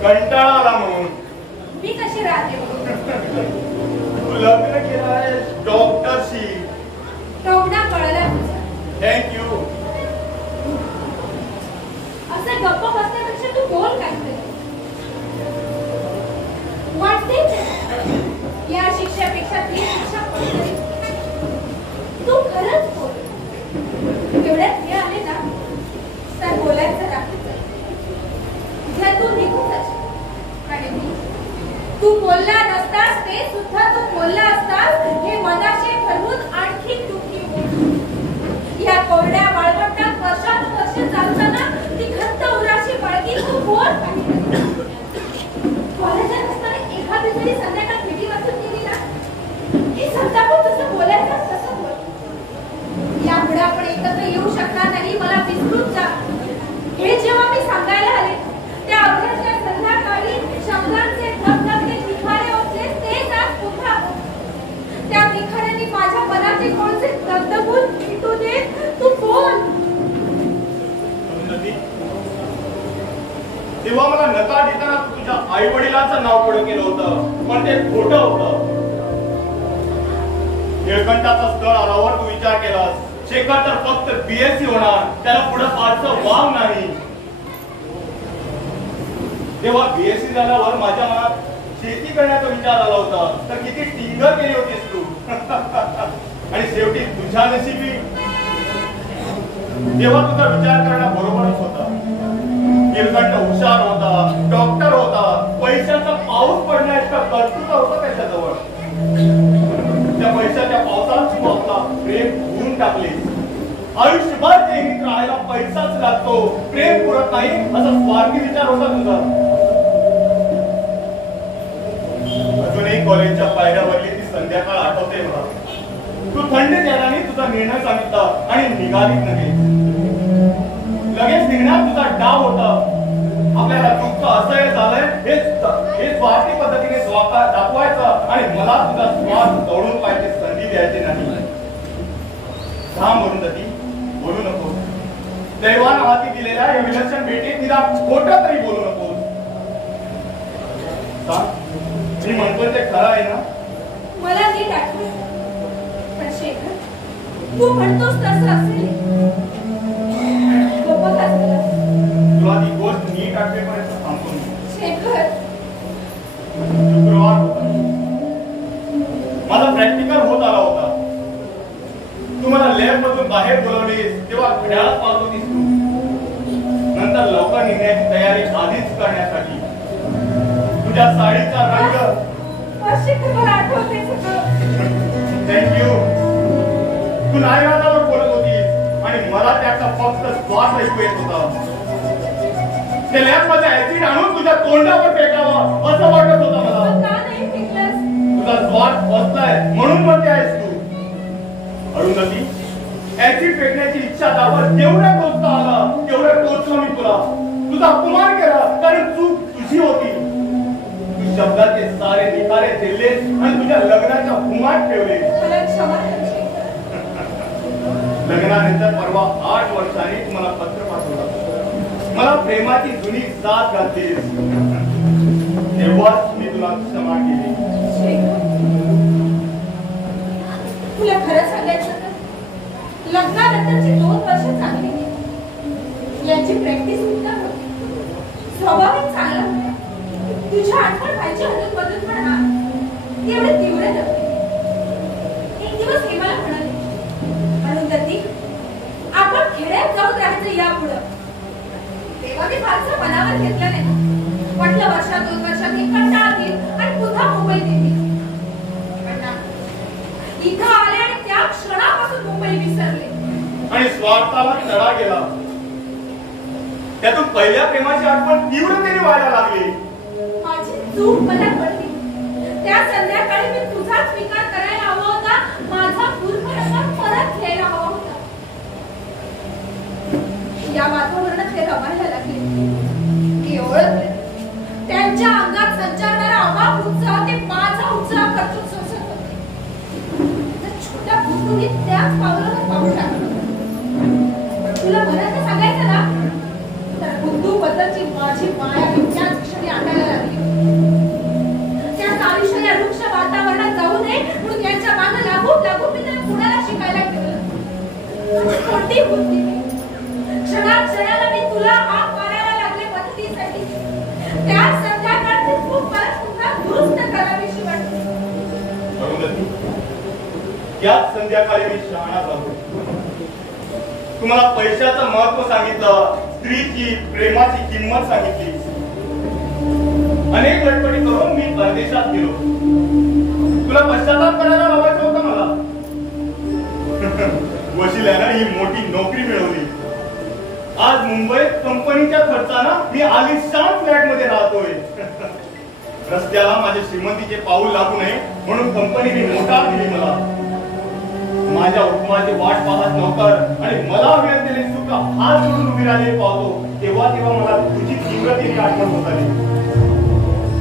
कंटाळा आला म्हणून. मी कशी राहते तू लग्न केलं आहेस डॉक्टरशी. तेवढा कळला तुझा. थँक्यू. असं गप्प बसण्यापेक्षा तू बोल काहीतरी. वाटते या शिक्षापेक्षा ती शिक्षा कोणतरी. तू खरंच बोल. तेवढ्यात हे आले ना तर बोलायचं राहतं. तू निघून जाशील आणि मी तू बोलला नसतास ते सुद्धा तू बोलला असतास हे मनाशी ठरवून आणखी दुःखी होईल. या कोरड्या वाळवंटात वर्षानुवर्ष चालताना ती घट्ट उराशी बाळगी तू बोल काहीतरी. कॉलेजात असताना एखादी तरी संध्याकाळ भेटी वाचून गेली ना की संतापून तसं बोलायचं तसं बोल. यापुढे आपण एकत्र येऊ शकणार नाही मला विसरून जा. हे जेव्हा मी सांगायला आले त्या अवघ्याच्या संध्याकाळी शब्दांचे धबधबे भिखारे होते तेच आज पुन्हा. त्या भिखाऱ्यांनी माझ्या मनाचे कोणते दगदगून मिटू दे. तू बोल. तेव्हा मला नकार देताना तू तुझ्या आई वडिलांचं नाव पुढे केलं होतं, पण ते खोटं होतं. निळकंठाचा स्थळ आल्यावर तू विचार केलास शेखर तर फक्त BSc होणार, त्याला पुढे फारसं वाव नाही. तेव्हा BSc झाल्यावर माझ्या मनात शेती करण्याचा विचार आला होता, तर किती टिंगर केली होतीस तू. आणि शेवटी तुझ्या नशिबी तेव्हा तुझा विचार करणं बरोबरच होता. निळकंठ हुशार होता, डॉक्टर होता, पैशाचा पाऊस पडण्याचा कर्तृत्व होता त्याच्याजवळ. त्या पैशाच्या पावसात तू आपला प्रेम धुवून टाकले. आयुष्यभर नेहमीच राहायला पैसाच लागतो, प्रेम पुरत नाही असा स्वार्थी विचार होता तुझा. अजूनही कॉलेजच्या पायऱ्यावरली ती संध्याकाळ आठवते मला. तू थंड चेहऱ्याने तुझा निर्णय सांगितला आणि निघालीच नाही. लगेच निघण्यात तुझा डाव होता. आपल्याला दुःख असह्य झालंय हे स्वार्थी पद्धतीने दाखवायचं आणि मला तुझा स्वार्थ दौडून पाहिजे संधी द्यायची नाही. हा म्हणून बोलू नको. दैवानं हाती दिलेल्या या विलक्षण भेटीत तिला खोटं तरी बोलू नको. मी म्हणतो ते खरं आहे ना? मला नीट आठवत पण शेखर तू म्हणतोस तसं असेल. तुला ती गोष्ट नीट आठवेपर्यंत थांबतो मी. शेखर शुक्रवार होता. माझा प्रॅक्टिकल होत आला होता. तू मला लॅब मधून बाहेर बोलवलीस तेव्हा घड्याळात पाहत होतीस तू. नंतर लवकर निघण्याची तयारी आधीच करण्यासाठी तुझ्या साडीचा रंग. मला आठवते सगळं. थँक्यू. तू नायराजावर बोलत होतीस आणि मला त्याचा फक्त स्वाद ऐकू येत होता. त्या लॅब मध्ये ऍसिड आणून तुझ्या तोंडावर फेकावं असं वाटत होतं मला. का नाही फेकलंस? तुझा स्वाद बसलाय म्हणून म्हणते आहेस तू. अरुंधती, ऍसिड फेकण्याची इच्छा दावर जेवढ्या टोचता आला तेवढ्या टोचलं मी तुला. तुझा अपमान केला कारण चूक तुझी होती. तू शब्दाचे सारे निखारे दिलेस आणि तुझ्या लग्नाच्या हुमात ठेवले. मला क्षमा कर. लग्नानंतर परवा 8 वर्षांनी तुम्हाला पत्र पाठवलं. मला प्रेमाची जुनी साथ घातलीस. तेव्हाच मी तुला क्षमा केली. तुला खरं सांगायचं तर लग्नानंतरची 2 वर्ष चांगली गेली. याची प्रॅक्टिस सुद्धा होती. स्वभावही चांगला होता. तुझ्या आठवण व्हायची अजून बदल पण हा एवढे तीव्र नव्हते. एक दिवस हे मला म्हणाले, अरुंधती, आपण खेड्यात जाऊन राहायचं यापुढं. तेव्हा मी फारसं मनावर घेतलं नाही. म्हटलं वर्षात 2 वर्षात एक कंटाळा घेईल आणि पुन्हा मुंबईत येईल. इथं आले आणि त्या क्षणापासून मुंबई विसरले आणि स्वार्थाला तडा गेला. त्यातून पहिल्या प्रेमाची आठवण तीव्रतेने व्हायला लागली. माझी चूक मला कळली. त्या संध्याकाळी मी तुझा स्वीकार करायला हवा होता. माझा पूर्ण रंग परत घ्यायला हवा होता. या वातावरणात ते रमायला लागले. मी ओळखले त्यांच्या अंगात संचारणारा अमाप उत्साह ते माझा उत्साह करतून सोसत होते. छोट्या बुद्धूने त्याच पावलावर पाऊल टाकलं. तुला मनात सांगायचं ना, तर बुद्धू बद्दलची माझी माया मी त्याच क्षणी आटायला लागली. त्याच आयुष्याच्या वृक्ष वातावरणात जाऊ नये म्हणून त्यांच्या मागे लागून लागून मी त्याला पुण्याला शिकायला ठेवलं. खोटी बुद्धी मी. क्षणाला मी तुला हात मारायला लागले मदतीसाठी. त्या संध्याकाळची चूक मला पुन्हा दुरुस्त करावीशी वाटते. याच संध्याकाळी मी शहाणा झालो. तुम्हाला पैशाचं महत्व सांगितलं, स्त्रीची प्रेमाची किंमत सांगितली. अनेक गडबडी करून मी परदेशात गेलो. तुला पश्चाताप करायला लावायचं होतं मला. वशिल्यानं ही मोठी नोकरी मिळवली. आज मुंबईत कंपनीच्या खर्चानं मी आलिशान फ्लॅट मध्ये राहतोय. रस्त्याला माझ्या श्रीमंतीचे पाऊल लागू नये म्हणून कंपनीने मोटार दिली मला. माझ्या हुकमाची वाट पाहत नोकर आणि मला हवी असलेली सुख हात जोडून उभी राहिलेली पाहतो तेव्हा मला तुझी तीव्रतेची आठवण होत आली.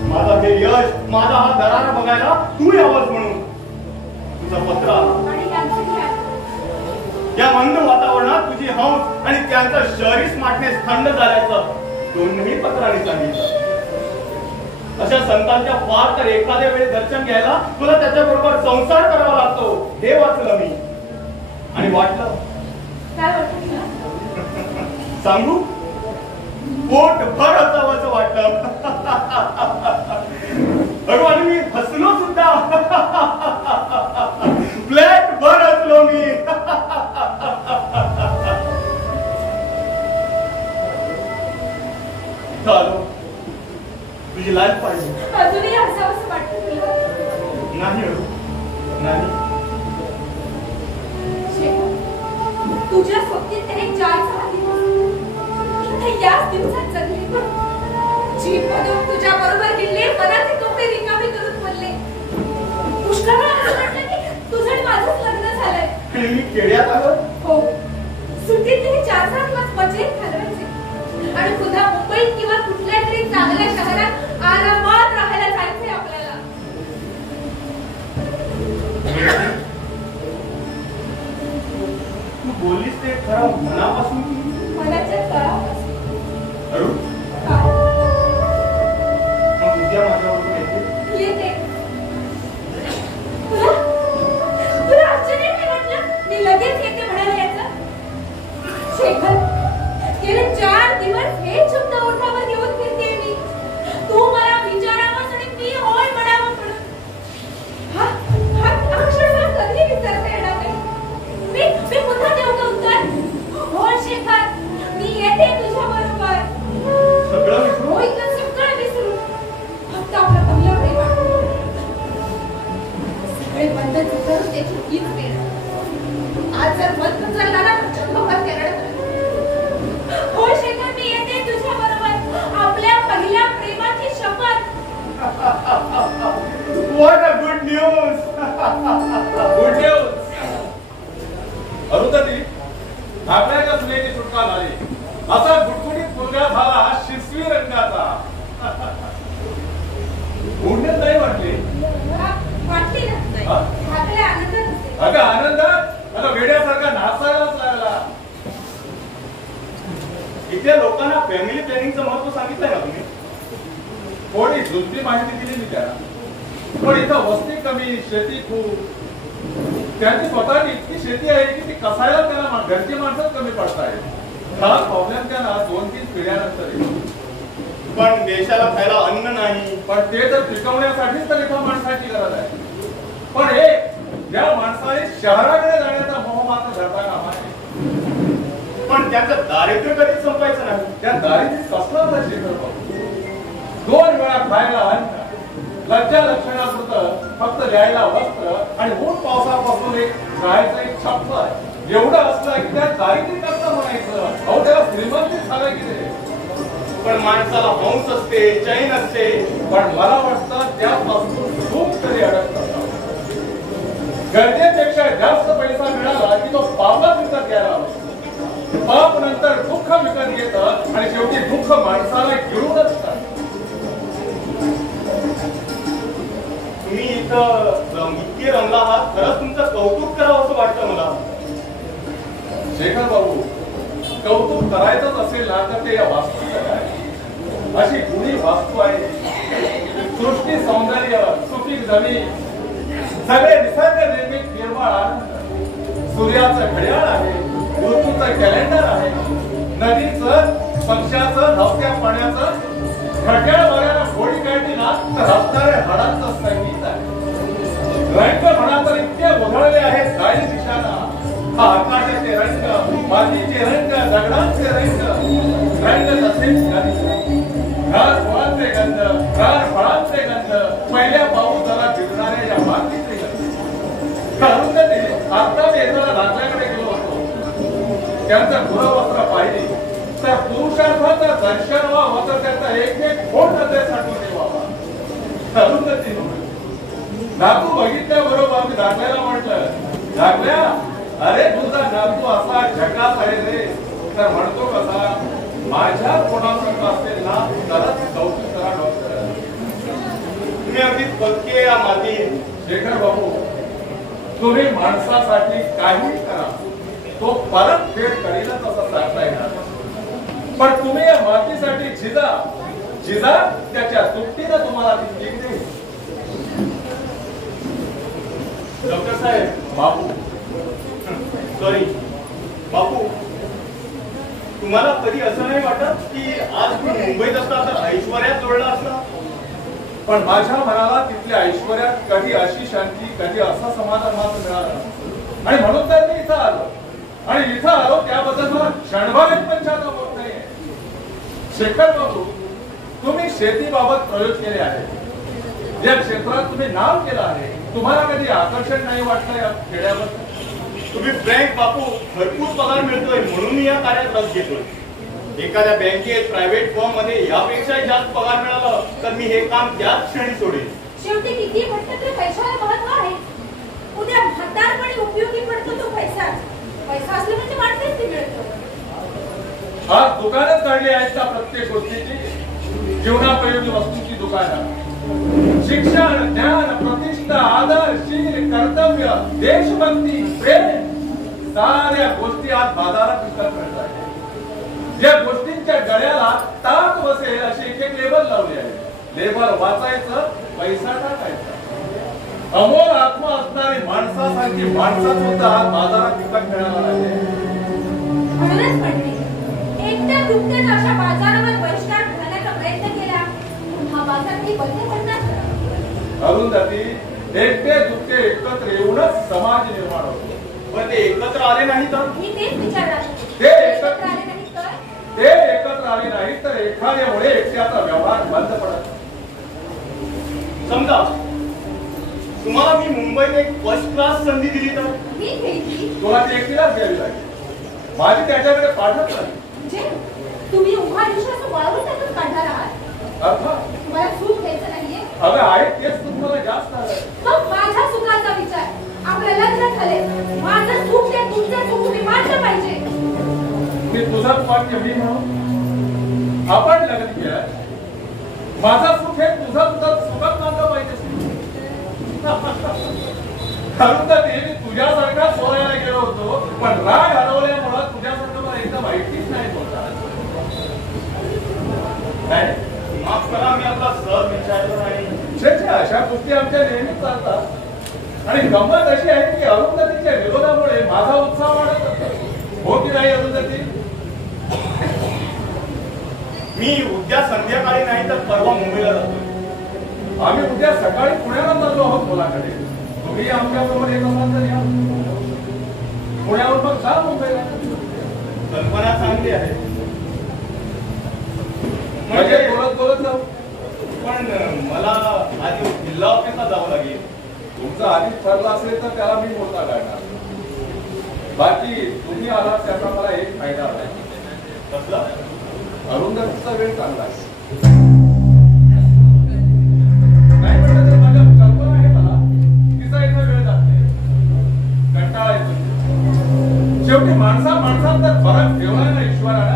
माझा हे यश, माझा हा दरारा बघायला तू यावंस म्हणून तुझं पत्र आलं. या मंद वातावरणात तुझी हौस आणि त्यांचं शहरी स्मार्टनेस थंड झाल्याचं दोन्ही पत्रांनी सांगितलं. अशा संतांच्या फार तर एखाद्या वेळी दर्शन घ्यायला तुला त्याच्याबरोबर संसार करावा लागतो हे वाचलं मी. आणि वाटलं काय वाटलं सांगू, पोट भर असावं वाटलं. अगं आणि मी हसलो सुद्धा. फ्लॅट भर हसलो मी. चालो तुझी लाज पाहिजे. अजूनही हसावंसं वाटतं तुला? नाही नाही. तुझ्या सोबतीत त्याने 4-6 दिवस इथे याच दिवसात जगले. जीभ मधून तुझ्या बरोबर गेले, मनाचे कपडे रिकामी करून बोलले. पुष्कळ वेळा असं वाटलं की तुझं आणि माझंच लग्न झालंय. आणि मी खेड्यात आलो. हो, सुट्टीत तरी 4-6 दिवस मजेत घालवायचे आणि पुन्हा मुंबईत किंवा कुठल्या तरी चांगल्या शहरात आरामात राहायला जायचंय आपल्याला. तू बोललीस ते खरं मनापासून? मनाच्या तळापासून. अरुण, काय? मग उद्या माझ्याबरोबर येते? येते. तुला आश्चर्य नाही वाटलं मी लगेच येते म्हणाले याचं? शेखर, गेले 4 दिवस हे शब्द ओठावर घेऊन फिरते मी. तू मला विचारावंस आणि मी होय म्हणावं म्हणून. हा अक्षर मला कधी विसरता येणार नाही. मी पुन्हा देऊ का उत्तर? हो शेखर, मी येते तुझ्या बरोबर. सगळं विसरू? होय का सगळं विसरू. फक्त आपलं पहिलं प्रेम आठवून. सगळे बंधन करून त्याची हीच वेळ. आज जर बंद चालला ना तर जन्मभर केरळ. हो शेखर, मी येते तुझ्या बरोबर. आपल्या पहिल्या प्रेमाची शपथ. What a good news! Good news. Arundhati, धाकट्याच्या सुनेची सुटका झाली. असा गुटगुटीत मुलगा झाला शिसवी रंगाचा. गुडनेस नाही वाटली? वाटली ना? आपल्या आनंदात होते. अगं आनंदात मला वेड्यासारखा नाचायलाच लागला. इथल्या लोकांना फॅमिली प्लॅनिंगचं महत्व सांगितलंय का तुम्ही? थोडी झुलती माहिती दिली मी त्याला. पण इथं वस्ती कमी, शेती खूप. त्यांची स्वतःची इतकी शेती आहे की ती कसायला त्याला घरची माणसंच कमी पडतायत. हा प्रॉब्लेम त्यांना 2-3 पिढ्यानंतर येतो. पण देशाला खायला अन्न नाही. पण ते तर पिकवण्यासाठीच तर इथं माणसाची गरज आहे. पण हे या माणसाने शहराकडे जाण्याचा मोह मात्र धरता कामा नये. पण त्याचं दारिद्र्य कधीच संपायचं नाही. त्या दारिद्र्य कसलं तर शेखर भाऊ. 2 वेळा खायला अन्न, लज्जा लक्षणापुरतं फक्त द्यायला वस्त्र आणि ऊन पावसापासून एक राहायचं एक छप्पर एवढं असलं की त्या दारिद्र्य कसं म्हणायचं. अहो त्याला श्रीमंती झालं की ते. पण माणसाला हौस असते, चैन असते. पण मला वाटतं त्यापासून सुख तरी अडकत असावं. गरजेपेक्षा जास्त पैसा मिळाला की तो पापच विकत घ्यायला हवा. पाप नंतर दुःख विकत घेतं आणि शेवटी दुःख माणसाला गिळूनच टाकतं. तुम्ही इथं इतके रंगला आहात, खरंच तुमचं कौतुक करावं असं वाटतं मला. शेखर भाऊ, कौतुक करायचंच असेल ना तर ते या वास्तूचं आहे. अशी जुनी वास्तू आहे. सृष्टी सौंदर्य, सुपीक जमीन, सगळे निसर्ग निर्मित निर्मळ आनंद. सूर्याचं घड्याळ आहे, ऋतूचं कॅलेंडर आहे, नदीचं, पक्ष्याचं, धावत्या पाण्याचं, खड्याळ वाऱ्यानं घोडी काढली ना तर हसणाऱ्या हाडांचं संगीत आहे. रंग म्हणा तर इतके उधळले आहेत गाडी दिशाना. हा आकाशाचे रंग, मातीचे रंग, दगडांचे रंग, रंग तसेच गार फळांचे गंध, गार फळांचे गंध, पहिल्या पाऊसाला भिजणाऱ्या या मातीचे गंध. आता मी एखाद्या राजाकडे गेलो होतो. त्यांचं गुरवस्त्र पाहिली तर पुरुषार्थाचं दर्शन व्हावं तर त्याचा एक खोट नजरेसाठी ठेवावा. अरुंधती नातू बघितल्याबरोबर मी दाखल्याला म्हटलं, दाखल्या अरे तुझा नातू असा झकास आहे रे. तर म्हणतो कसा, माझ्या कोणाकडे असेल ना तरच कौतुक करा डॉक्टर. तुम्ही अगदी पक्के या मातीत. शेखर बाबू, तुम्ही माणसासाठी काही करा, तो परत फेड करीलच असं सांगता येणार. पण तुम्ही या मातीसाठी झिजा झिजा त्याच्या तुकटीनं तुम्हाला ती पीक देईल. डॉक्टर साहेब, बापू सॉरी बापू, तुम्हाला कधी असं नाही वाटत की आज तुम्ही मुंबईत असता तर ऐश्वर्यात जोडला असता? पण माझ्या मनाला तिथल्या ऐश्वर्यात कधी अशी शांती, कधी असं समाधान मात्र मिळालं. आणि म्हणून तर मी इथं आलो. आणि इथं आलो त्याबद्दल मला क्षणभर पंचायत होत नाहीये. शेखर बाबू, तुम्ही शेतीबाबत प्रयोग केले आहेत. या क्षेत्रात तुम्ही नाव केलं आहे. तुम्हाला कधी आकर्षण नाही वाटलं या खेड्याबद्दल? तुम्ही फ्रँक बापू, भरपूर पगार मिळतोय म्हणून मी या कार्यात रस घेतोय. एखाद्या बँकेत, प्रायव्हेट फर्म मध्ये यापेक्षाही जास्त पगार मिळाला तर मी हे काम त्याच क्षणी सोडेन. शेवटी किती म्हटलं तरी पैशाला महत्व आहे. उद्या म्हातारपणी उपयोगी पडतो तो पैसा. पैसा असला म्हणजे माणसेच ती मिळतो. आज दुकानच काढली आहेत का प्रत्येक गोष्टीची? जीवनापयोगी वस्तूंची दुकानं. शिक्षण, ज्ञान, प्रतिष्ठा, आदर, शील, कर्तव्य, देशभक्ती, प्रेम, साऱ्या गोष्टी आज बाजारात विकत मिळतात. या गोष्टींच्या गळ्याला टाक बसेल अशी एक लेबल लावली आहे. लेबल वाचायचं, पैसा टाकायचा. अमोल आत्मा असणारी माणसासारखी माणसं सुद्धा बाजारात विकत मिळाला नाही. म्हणूनच म्हणते, एकट्या दुकट्यात अशा बाजारावर बहिष्कार घालण्याचा प्रयत्न केला हा बाजार काही बंद करणार. अरुंधती, एकटे दुःखे एकत्र येऊनच समाज निर्माण होतो. पण ते एकत्र आले नाही तर? मी तेच विचारणार. ते एकत्र आले नाही तर? ते एकत्र आले नाही तर एखाद्यामुळे एकट्याचा व्यवहार बंद पडत. समजा तुम्हाला मी मुंबईत एक फर्स्ट क्लास संधी दिली तर? मी घेतली. तुला ती एकटीलाच घ्यावी लागेल. माझी त्याच्याकडे पाठच नाही. म्हणजे तुम्ही उभा विश्वास वाळवून त्यातून काढणार आहात. अर्थात तुम्हाला सुख द्यायचं नाहीये. अगं आहे तेच तुम्हाला जास्त आलंय. मग माझ्या सुखाचा विचार. आपलं लग्न झाले, माझं सुख ते तुमचं सुख तुम्ही मानलं पाहिजे. मी तुझंच वाक्य मी म्हणून आपण लग्न केलं. माझं सुख हे तुझं सुखात मानलं पाहिजे. ठरून तर ते मी तुझ्यासारखा सोडायला गेलो होतो, पण राग हरवल्यामुळं तुझ्यासारखं मला एकदम ऐकतीच नाही बोलता. माफ करा, मी आपला सहज विचारलो नाही. अशा गोष्टी आमच्या नेहमीच चालतात. आणि गंमत अशी आहे की अरुंधतीच्या विरोधामुळे माझा उत्साह वाढत असतो. हो की नाही अरुंधती? मी उद्या संध्याकाळी नाही तर परवा मुंबईला जातो. आम्ही उद्या सकाळी पुण्याला चाललो आहोत मुलाकडे. तुम्ही आमच्याबरोबर येत असाल तर या. पुण्यावर मग जा मुंबईला. कल्पना चांगली आहे, म्हणजे बोलत बोलत जाऊ. पण मला आधी जिल्हा ऑफिसला जावं लागेल. तुमचं आधीच ठरलं असेल तर त्याला मी मोठा काढणार. बाकी तुम्ही आलात त्याचा मला एक फायदा आहे. कसला? अरुंधतीचा वेळ चांगला आहे. नाही म्हटलं तर माझ्या कल्पना आहे मला, तिचा इथं वेळ जात नाही, कंटाळा येतो. शेवटी माणसात तर फरक ठेवला ना ईश्वरानं.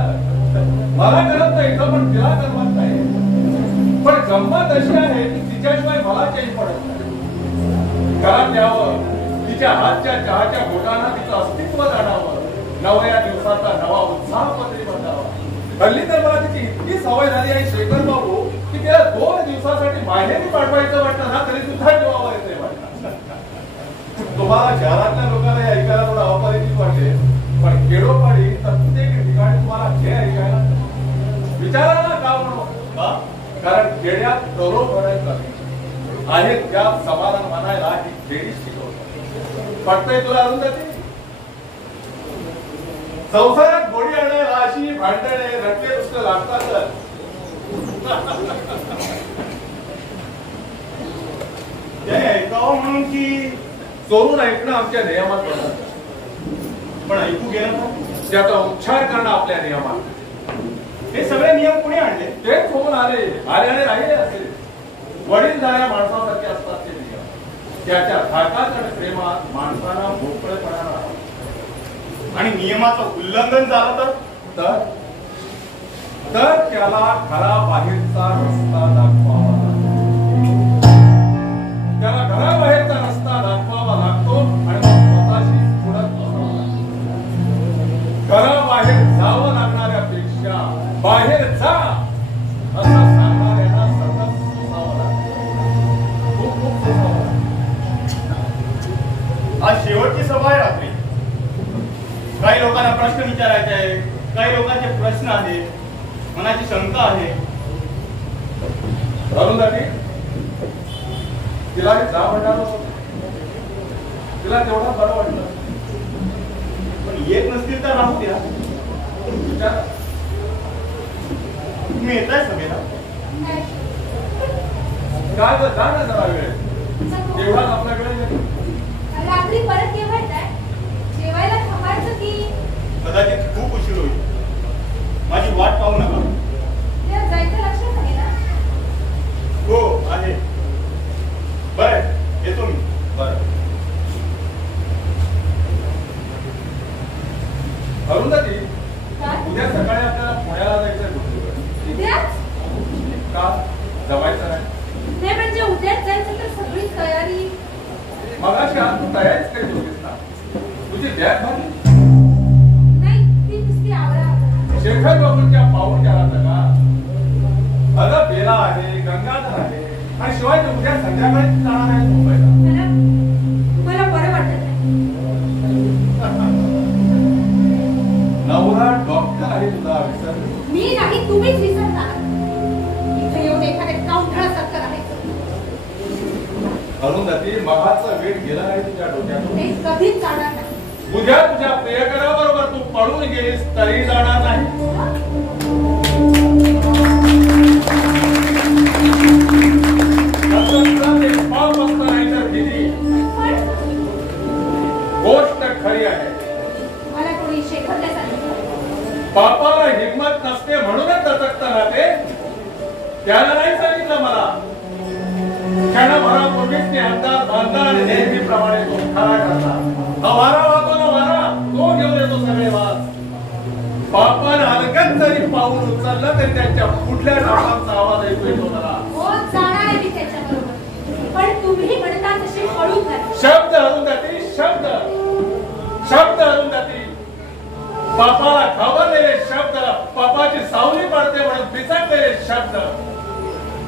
मला करत नाही इथं, पण तिला करमत नाही. पण गंमत अशी आहे की तिच्याशिवाय मला चैन पडत नाही. घरात यावं, तिच्या हातच्या चहाच्या घोटांना तिचं अस्तित्व जाणावं, नवया दिवसाचा नवा उत्साह पदरी बंधावा. हल्ली तर मला तिची इतकी सवय झाली आहे शेखर बाबू की तिला 2 दिवसासाठी माहेरी पाठवायचं वाटलं ना तरी सुद्धा जेव्हा येते वाटतं. तुम्हाला शहरातल्या लोकांना हे ऐकायला थोडं अपरिचित वाटते, पण खेडोपाडी प्रत्येक ठिकाणी तुम्हाला हे ऐकायला विचारा ना का म्हणून. कारण खेड्यात घरोघरात आहेत त्या समाधान म्हणायला ही खेडी शिकवतात. पटतंय तुला अरुंधती? संसारात गोडी आणायला अशी भांडणे रटले नुसतं लागतातच. ते ऐकावं म्हणून की चोरून ऐकणं आमच्या नियमात पडतं, पण ऐकू गेलं ना, त्याचा उच्चार करणं आपल्या नियमात. हे सगळे नियम कोणी आणले? तेच होऊन आले आणि राहिले असेल. वडीलधाऱ्या माणसासारखे असतात ते नियम. त्याच्या धाकात आणि प्रेमात माणसाला मोकळेपणा राहावा. आणि नियमाचं उल्लंघन झालं तर त्याला घराबाहेरचा रस्ता दाखवावा लागतो. त्याला घराबाहेरचा रस्ता दाखवावा लागतो आणि स्वतःशी पुढत बसावं लागतं. घराबाहेर जावं लागणाऱ्यापेक्षा बाहेर जा असं सांगणाऱ्यांना सतत सोसावं लागतं. खूप खूप सोसावं लागतं. आज शेवटची सभा आहे रात्री. काही लोकांना प्रश्न विचारायचे आहे, काही लोकांचे प्रश्न आहेत, मनाची शंका आहे. अरुंधती, तिला हे जा म्हणणार होतं, तिला तेवढं बरं वाटलं. पण येत नसतील तर राहू द्या. विचार तुम्ही येताय सभेला? काय तर जा ना जरा वेळ. तेवढाच आपला वेळ आहे. रात्री परत येवायचंय, जेवायला थांबायचं की कदाचित खूप उशीर होईल. माझी वाट पाहू नका. त्या जायचं लक्षात आहे ना? हो आहे. बरं येतो मी. बरं अरुंधती, काय? उद्या सकाळी आपल्याला पुण्याला जायचंय. उद्याच? का जमायचं नाही? नाही म्हणजे उद्याच जायचं तर सगळी तयारी. मगाशी आज तू तयारीच करीत होतीस ना. तुझी बॅग भरली? नाही, ती नुसती आवरा. शेखर बाबूंच्या पाहून गेला का? अगं बेला आहे, गंगाधर आहे आणि शिवाय ते उद्या संध्याकाळी जाणार आहे मुंबईला. मला बरं वाटत नाही. नवरा डॉक्टर आहे तुझा, विसर. मी नाही, तुम्हीच विसरता. इथे येऊन एखाद्या काउंटरासारखं राहायचं. अरुंधती, मगाचा वेळ गेला नाही तुझ्या डोक्यातून. ते कधीच जाणार नाही. उद्या तुझ्या प्रियकराबरोबर तू पळून गेलीस तरी जाणार नाही. पाप असतं नाही तर किती. गोष्ट खरी आहे. मला कोणी शेखर नाही सांगितलं. पापाला हिंमत नसते म्हणूनच दचकत राहते. त्याला नाही सांगितलं मला. क्षणभरापूर्वीच ते अंदाज बांधला आणि नेहमीप्रमाणे तो खरा ठरला. हा वारा वाहतो ना वारा, तो घेऊन येतो सगळे वास. पापानं हलकत जरी पाऊल उचललं तरी त्यांच्या कुठल्या नावाचा आवाज ऐकू येतो मला. हो, जाणार आहे मी त्याच्याबरोबर. पण तुम्ही म्हणता तशी पळून जा. शब्द अरुंधती, शब्द शब्द अरुंधती. पापाला घाबरलेले शब्द, पापाची सावली पडते म्हणून बिचकलेले शब्द.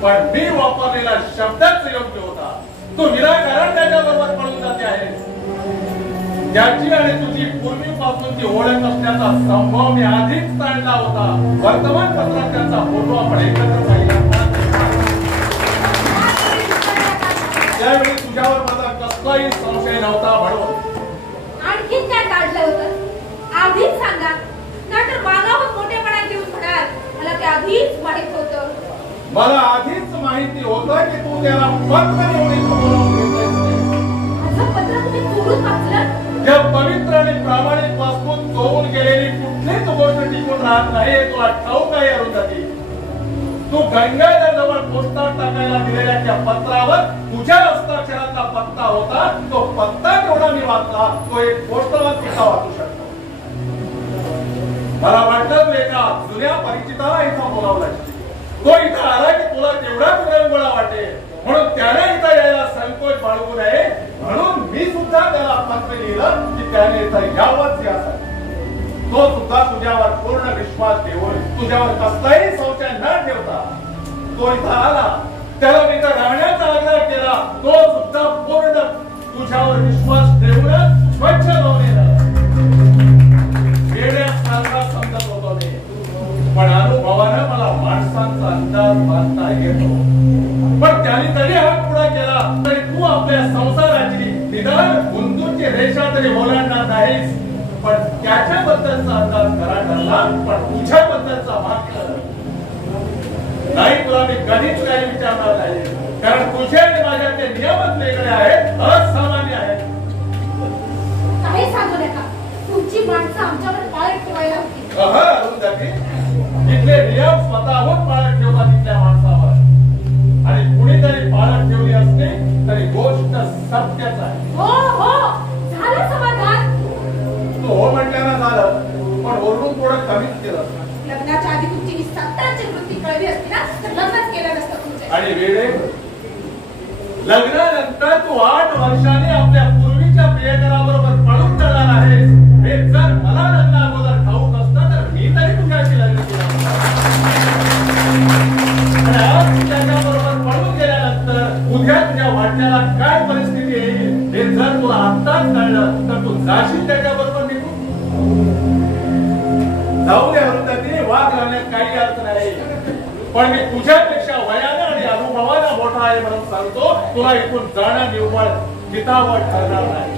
पण मी वापरलेला शब्दच योग्य होता. तू विनाकारण त्याच्याबरोबर पळून जाते आहेस. ज्याची आणि तुझी पूर्वीपासूनची ओळख असण्याचा संभव मी आधीच ताणला होता. वर्तमानपत्रात त्यांचा फोटो आपण एकत्र पाहिला. त्यावेळी तुझ्यावर माझा कसलाही संशय नव्हता. म्हणून आणखीन काय काढलं होतं आधीच सांगा, नाहीतर मागावर मोठेपणा घेऊन म्हणाल मला ते आधीच माहित होतं. मला आधीच माहिती होतं की तू त्याला पत्र लिहून बोलावून घेतलंयस. माझं पत्र तुम्ही चोरून वाचलं? ज्या पवित्र आणि प्रामाणिक वास्तूत चोरून गेलेली कुठलीच गोष्ट टिकून राहत नाही हे तुला ठाऊक आहे अरुंधती. तू गंगाधर जवळ पोस्टात टाकायला दिलेल्या त्या पत्रावर तुझ्या हस्ताक्षराचा पत्ता होता. तो पत्ता तेवढा मी वाचला. तो एक पोस्टमन सुद्धा वाचू शकतो. मला वाटलं तू एका जुन्या परिचिताला इथं बोलावलाय. तो इथं आला की तुला तेवढाच विरंगुळा वाटेल म्हणून त्याने इथं यायला संकोच बाळगू नये म्हणून मी सुद्धा त्याला पत्र लिहिलं की त्याने इथं यावंच यासाठी. तो सुद्धा तुझ्यावर पूर्ण विश्वास ठेवून तुझ्यावर कसलाही संशय न ठेवता तो इथं आला. त्याला मी इथं राहण्याचा आग्रह केला. तो सुद्धा पूर्ण तुझ्यावर विश्वास ठेवूनच स्वच्छ भावनेला वेड्यासारखा समजत होतो मी. पण अनुभवानं मला माणसांचा अंदाज बांधता येतो. पण त्याने तरी हात पुढा केला तरी तू आपल्या संसाराची निदान गुंतूची रेषा तरी ओलांडणार नाहीस. पण त्याच्याबद्दलचा अंदाज खरा ठरला पण तुझ्याबद्दलचा मात्र नाही. तुला मी कधीच काही विचारणार नाही कारण तुझे आणि माझ्याचे नियमच वेगळे आहेत, असामान्य आहेत. काही सांगू नका. तुमची माणसं आमच्यावर पाळत ठेवायला होती. अरुंधती, इथले नियम स्वतःहून पाळत ठेवतात तिथल्या माणसावर. आणि कुणीतरी पाळत ठेवली असते तरी गोष्ट सत्यच आहे. हो हो झालं समाधान. तू हो म्हटल्यानं झालं पण ओरडून थोडं कमीच केलं. लग्नाच्या आधी तुमची ही सत्ताची वृत्ती कळली असती ना तर लग्नच केलं नसतं तुमचे. आणि वेळे लग्नानंतर तू 8 वर्षांनी आपल्या पूर्वीच्या प्रियकराबरोबर पळून जाणार आहेस हे जर मला लग्न अगोदर ठाऊक असतं तर मी तरी तुझ्याशी लग्न केलं आणि आज तू त्याच्याबरोबर पळून गेल्यानंतर उद्या तुझ्या वाटण्याला काय परिस्थिती येईल हे जर तुला आत्ताच कळलं तर तू जाशील त्याच्याबरोबर निघून. जाऊ दे अरुंधती, वाद घालण्यात काही अर्थ नाही. पण मी तुझ्यापेक्षा वयानं आणि अनुभवानं मोठा आहे म्हणून सांगतो तुला इथून जाणं निव्वळ हितावह ठरणार नाही.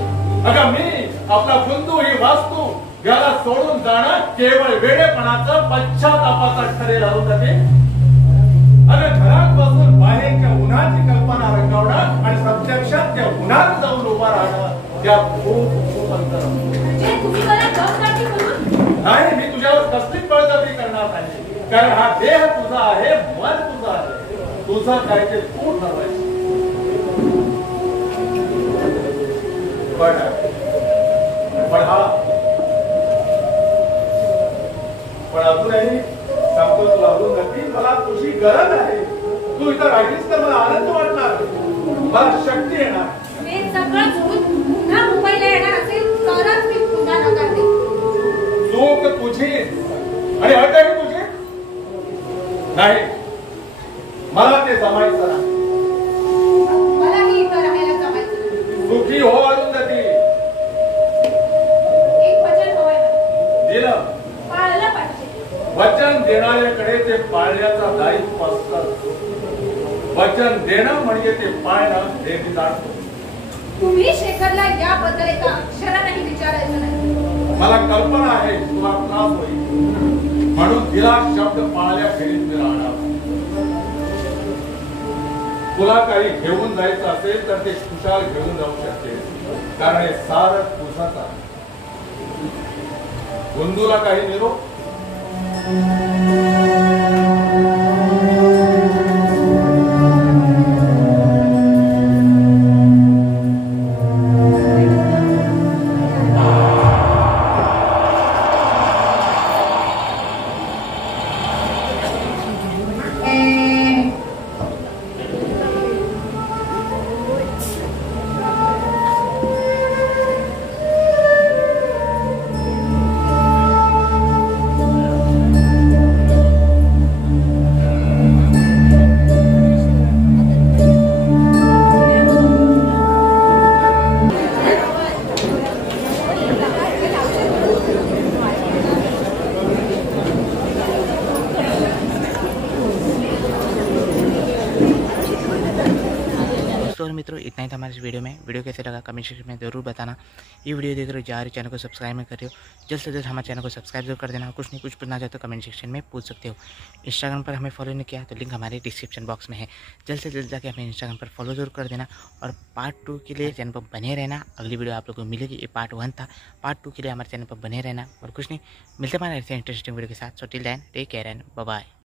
अगं मी आपला बंधू ही वास्तू याला सोडून जाणं केवळ वेडेपणाचं पश्चातापाचं ठरेल अरुंधती. अगं घरात बसून बाहेरच्या उन्हाची कल्पना रंगवणं आणि प्रत्यक्षात त्या उन्हात जाऊन उभा राहणं त्या खूप अंतर. म्हणजे तुम्ही मला जबाबदारी करून नाही, मी तुझ्यावर कसलीच बळजबरी करणार नाही कारण हा देह तुझा आहे, मन तुझं आहे. तुझं काय ते तू ठरवायचं. पण अजूनही सांगतो तुला अरुंधती, मला तुझी गरज आहे. तू इथं राहिलीस तर मला आनंद वाटणार, मला शक्ती येणार. हे सगळं सोडून पुन्हा मुंबईला येणार असेल तरच मी पुन्हा नकारते. चूक तुझी आणि अटही तुझी नाही. मला ते जमायचं नाही. मलाही इथं राहायला जमायचं. सुखी हो अरुंधती. एक वचन हवंय मला. दिलं. पाळलं पाहिजे. वचन देणाऱ्याकडे ते पाळण्याचा दायित्व असतं. वचन देणं म्हणजे ते पाळणं हे जाणतो. तुम्ही शेखरला याबद्दल एका अक्षरानेही विचारायचं नाही. मला कल्पना आहे तुला त्रास होईल म्हणून तिला शब्द पाळल्या खेळीत मी राहणार. तुला काही घेऊन जायचं असेल तर ते खुशाल घेऊन जाऊ शकते कारण हे सारं तुझंच आहे. बंधूला काही निरोप. मित्रों इतना ही था हमारे इस वीडियो में। वीडियो कैसे लगा कमेंट सेक्शन में जरूर बताना। ये वीडियो देख रहे हो जा रहे चैनल को सब्सक्राइब में कर रहे हो, जल्द से जल्द हमारे चैनल को सब्सक्राइब जरूर कर देना। कुछ नहीं कुछ पूछना चाहते हो कमेंट सेक्शन में पूछ सकते हो। इंस्टाग्राम पर हमें फॉलो नहीं किया तो लिंक हमारे डिस्क्रिप्शन बॉक्स में है, जल्द से जल्द जाके हमें इंस्टाग्राम पर फॉलो जरूर कर देना। और पार्ट 2 के लिए चैनल पर बने रहना। अगली वीडियो आप लोगों को मिलेगी। ये पार्ट 1 था, पार्ट 2 के लिए हमारे चैनल पर बने रहना। और कुछ नहीं, मिलते हमारे ऐसे इंटरेस्टिंग वीडियो के साथ। So till then take care and bye bye.